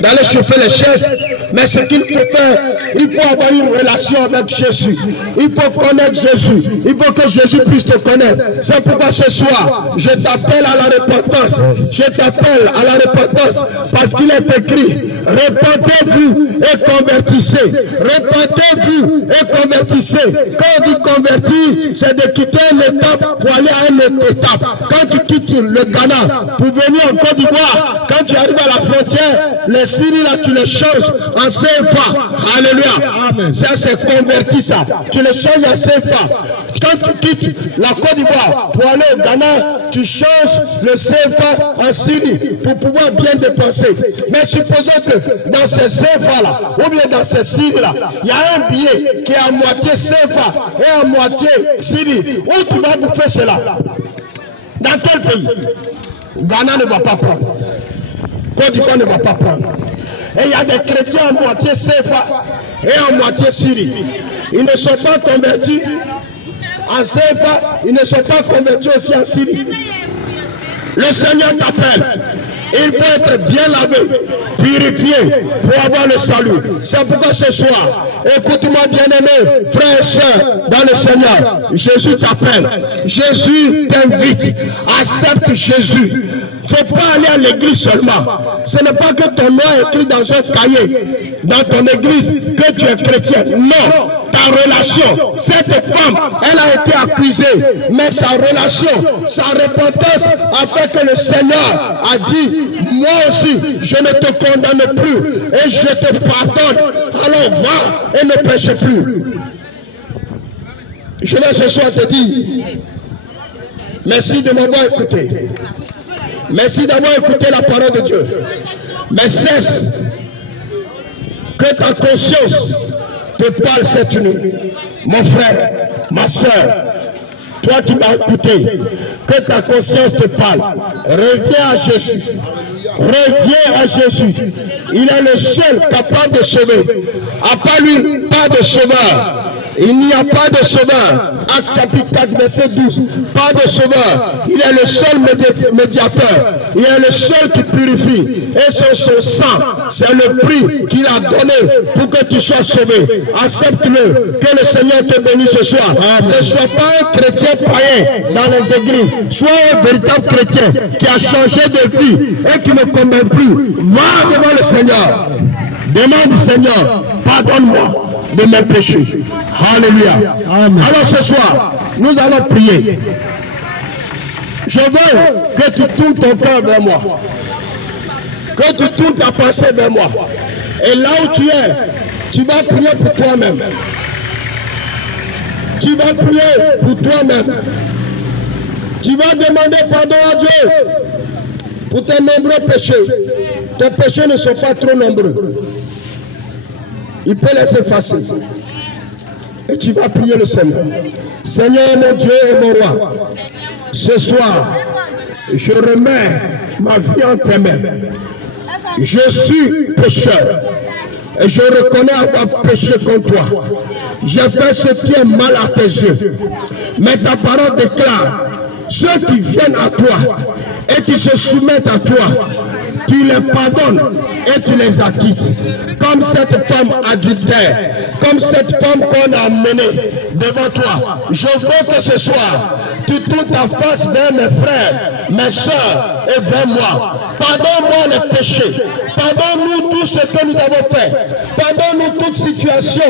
d'aller chauffer les chaises, mais ce qu'il faut faire, il faut avoir une relation avec Jésus. Il faut connaître Jésus. Il faut que Jésus puisse te connaître. C'est pourquoi ce soir, je t'appelle à la repentance. Je t'appelle à la repentance parce qu'il est écrit, repentez-vous et convertissez. Repentez-vous et convertissez. Quand on dit convertir, c'est de quitter une étape pour aller à une autre étape. Quand tu quittes le Ghana pour venir en Côte d'Ivoire, quand tu arrives à la frontière, les Syriens là, tu les changes en CFA. Alléluia. Ça c'est converti ça. Tu les changes en CFA. Quand tu quittes la Côte d'Ivoire pour aller au Ghana, tu changes le CFA en Syrie pour pouvoir bien dépenser. Mais supposons que dans ces CFA là, ou bien dans ces Syries là, il y a un billet qui est à moitié CFA et à moitié Syrie. Où tu vas bouffer cela? Dans quel pays? Ghana ne va pas prendre. Côte d'Ivoire ne va pas prendre. Et il y a des chrétiens à moitié CFA et à moitié Syrie. Ils ne sont pas convertis en CFA, ils ne sont pas convertis aussi en Syrie. Le Seigneur t'appelle. Il faut être bien lavé, purifié pour avoir le salut. C'est pourquoi ce soir, écoute-moi bien-aimé, frères et sœurs dans le Seigneur. Jésus t'appelle. Jésus t'invite. Accepte Jésus. Il ne faut pas aller à l'église seulement. Ce n'est pas que ton nom est écrit dans un cahier, dans ton église, que tu es chrétien. Non. Ta relation, cette femme, elle a été accusée, mais sa relation, sa repentance a fait que le Seigneur a dit, moi aussi, je ne te condamne plus et je te pardonne. Alors va et ne pêche plus. Je vais ce soir te dire, merci de m'avoir écouté. Merci d'avoir écouté la parole de Dieu. Mais cesse que ta conscience te parle cette nuit. Mon frère, ma soeur, toi qui m'as écouté, que ta conscience te parle. Reviens à Jésus. Reviens à Jésus. Il est le seul capable de sauver. À part lui, pas de sauveur. Il n'y a pas de sauveur. Acte chapitre 4, verset 12. Pas de sauveur. Il est le seul médiateur. Il est le seul qui purifie. Et son sang, c'est le prix qu'il a donné pour que tu sois sauvé. Accepte-le. Que le Seigneur te bénisse ce soir. Ne sois pas un chrétien païen dans les églises. Sois un véritable chrétien qui a changé de vie et qui ne commet plus. Va devant le Seigneur. Demande au Seigneur, pardonne-moi de mes péchés. Alléluia. Amen. Alors ce soir, nous allons prier. Je veux que tu tournes ton cœur vers moi. Que tu tournes ta pensée vers moi. Et là où tu es, tu vas prier pour toi-même. Tu vas prier pour toi-même. Tu vas demander pardon à Dieu pour tes nombreux péchés. Tes péchés ne sont pas trop nombreux. Il peut les effacer. Et tu vas prier le Seigneur. Seigneur mon Dieu et mon roi, ce soir, je remets ma vie en tes mains. Je suis pécheur. Et je reconnais avoir péché contre toi. J'ai fait ce qui est mal à tes yeux. Mais ta parole déclare, ceux qui viennent à toi et qui se soumettent à toi, tu les pardonnes et tu les acquittes. Comme cette femme adultère, comme cette femme qu'on a amenée devant toi. Je veux que ce soir, tu tournes ta face vers mes frères, mes soeurs et vers moi. Pardonne-moi les péchés. Pardonne-nous tout ce que nous avons fait. Pardonne-nous toute situation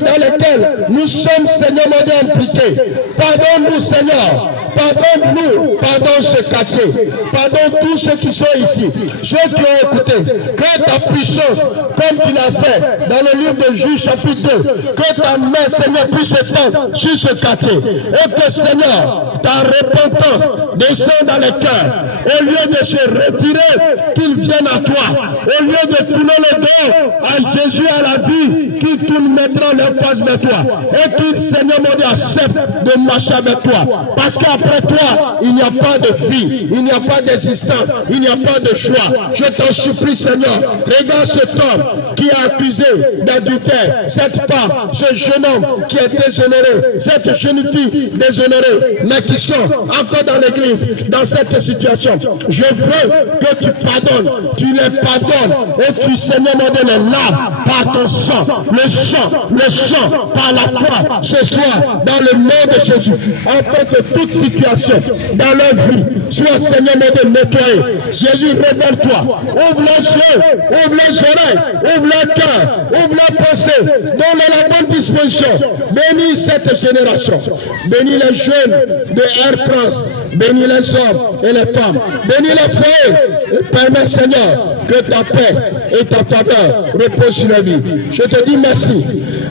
dans laquelle nous sommes, Seigneur, impliqués. Pardonne-nous, Seigneur. Pardonne-nous, pardonne ce quartier, pardonne tous ceux qui sont ici, ceux qui ont écouté, que ta puissance, comme tu l'as fait dans le livre de Juges chapitre 2, que ta main, Seigneur, puisse s'étendre sur ce quartier, et que, Seigneur, ta repentance descende dans les cœurs, au lieu de se retirer, qu'ils viennent à toi, au lieu de tourner le dos à Jésus, à la vie, qu'ils tournent maintenant leur face vers toi, et qu'ils, Seigneur, mon Dieu, acceptent de marcher avec toi, parce qu'à qu'après toi, il n'y a pas de vie, il n'y a pas d'existence, il n'y a pas de choix. Je t'en supplie, Seigneur, regarde cet homme qui a accusé d'adultère, cette femme, ce jeune homme qui est déshonoré, cette jeune fille déshonorée, mais qui sont encore dans l'église, dans cette situation. Je veux que tu pardonnes, tu les pardonnes, et tu, Seigneur, me donnes les larmes par ton sang, le sang par la croix, ce soir, dans le nom de Jésus, afin que toute situation dans leur vie soit, Seigneur, me donne nettoyée. Jésus, révèle-toi, ouvre les yeux, ouvre les oreilles, ouvre le cœur, ouvre la pensée, donne la bonne disposition. Bénis cette génération, bénis les jeunes de Air France, bénis les hommes et les femmes, bénis les frères, et permets, Seigneur, que ta paix et ta faveur reposent sur la vie. Je te dis merci.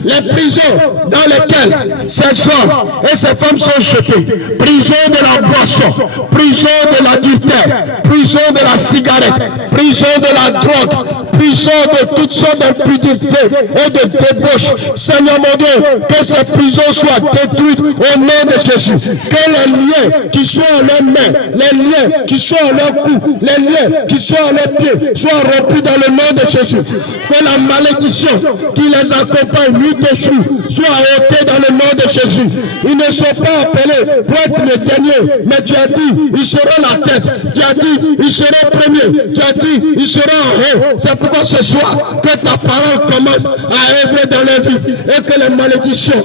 Les prisons dans lesquelles ces hommes et ces femmes sont jetés, prison de la boisson, prison de l'adultère, prison de la cigarette, prison de la drogue, prison de toutes sortes d'impudités et de débauche. Seigneur mon Dieu, que ces prisons soient détruites au nom de Jésus. Que les liens qui sont à leurs mains, les liens qui sont à leur cou, les liens qui sont à leurs pieds soient rompus dans le nom de Jésus. Que la malédiction qui les accompagne nuit et jour soit ôtée dans le nom de Jésus. Ils ne sont pas appelés pour être les derniers, mais tu as dit, ils seront la tête. Tu as dit, ils seront premiers. Tu as dit, ils seront en haut. C'est pourquoi ce soir, que ta parole commence à œuvrer dans leur vie et que les malédictions,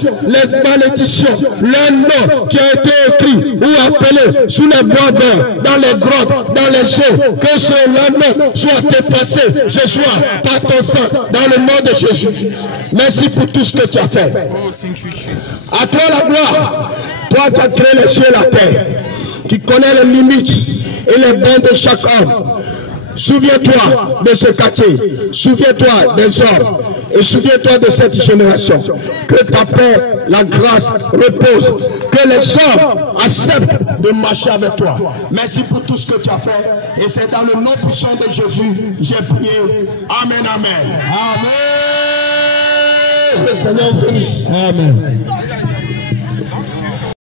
leur nom qui a été écrit ou appelé sous les bois verts, dans les grottes, dans les eaux, que leur nom soit effacé ce soir par ton sang dans le nom de Jésus. Merci pour tout ce que tu as fait. À toi la gloire, toi qui as créé les cieux et la terre, qui connais les limites et les bons de chaque homme. Souviens-toi de ce quartier, souviens-toi des hommes et souviens-toi de cette génération. Que ta paix, la grâce repose, que les hommes acceptent de marcher avec toi. Merci pour tout ce que tu as fait et c'est dans le nom puissant de Jésus j'ai prié. Amen, amen. Amen. Le Seigneur bénisse. Amen.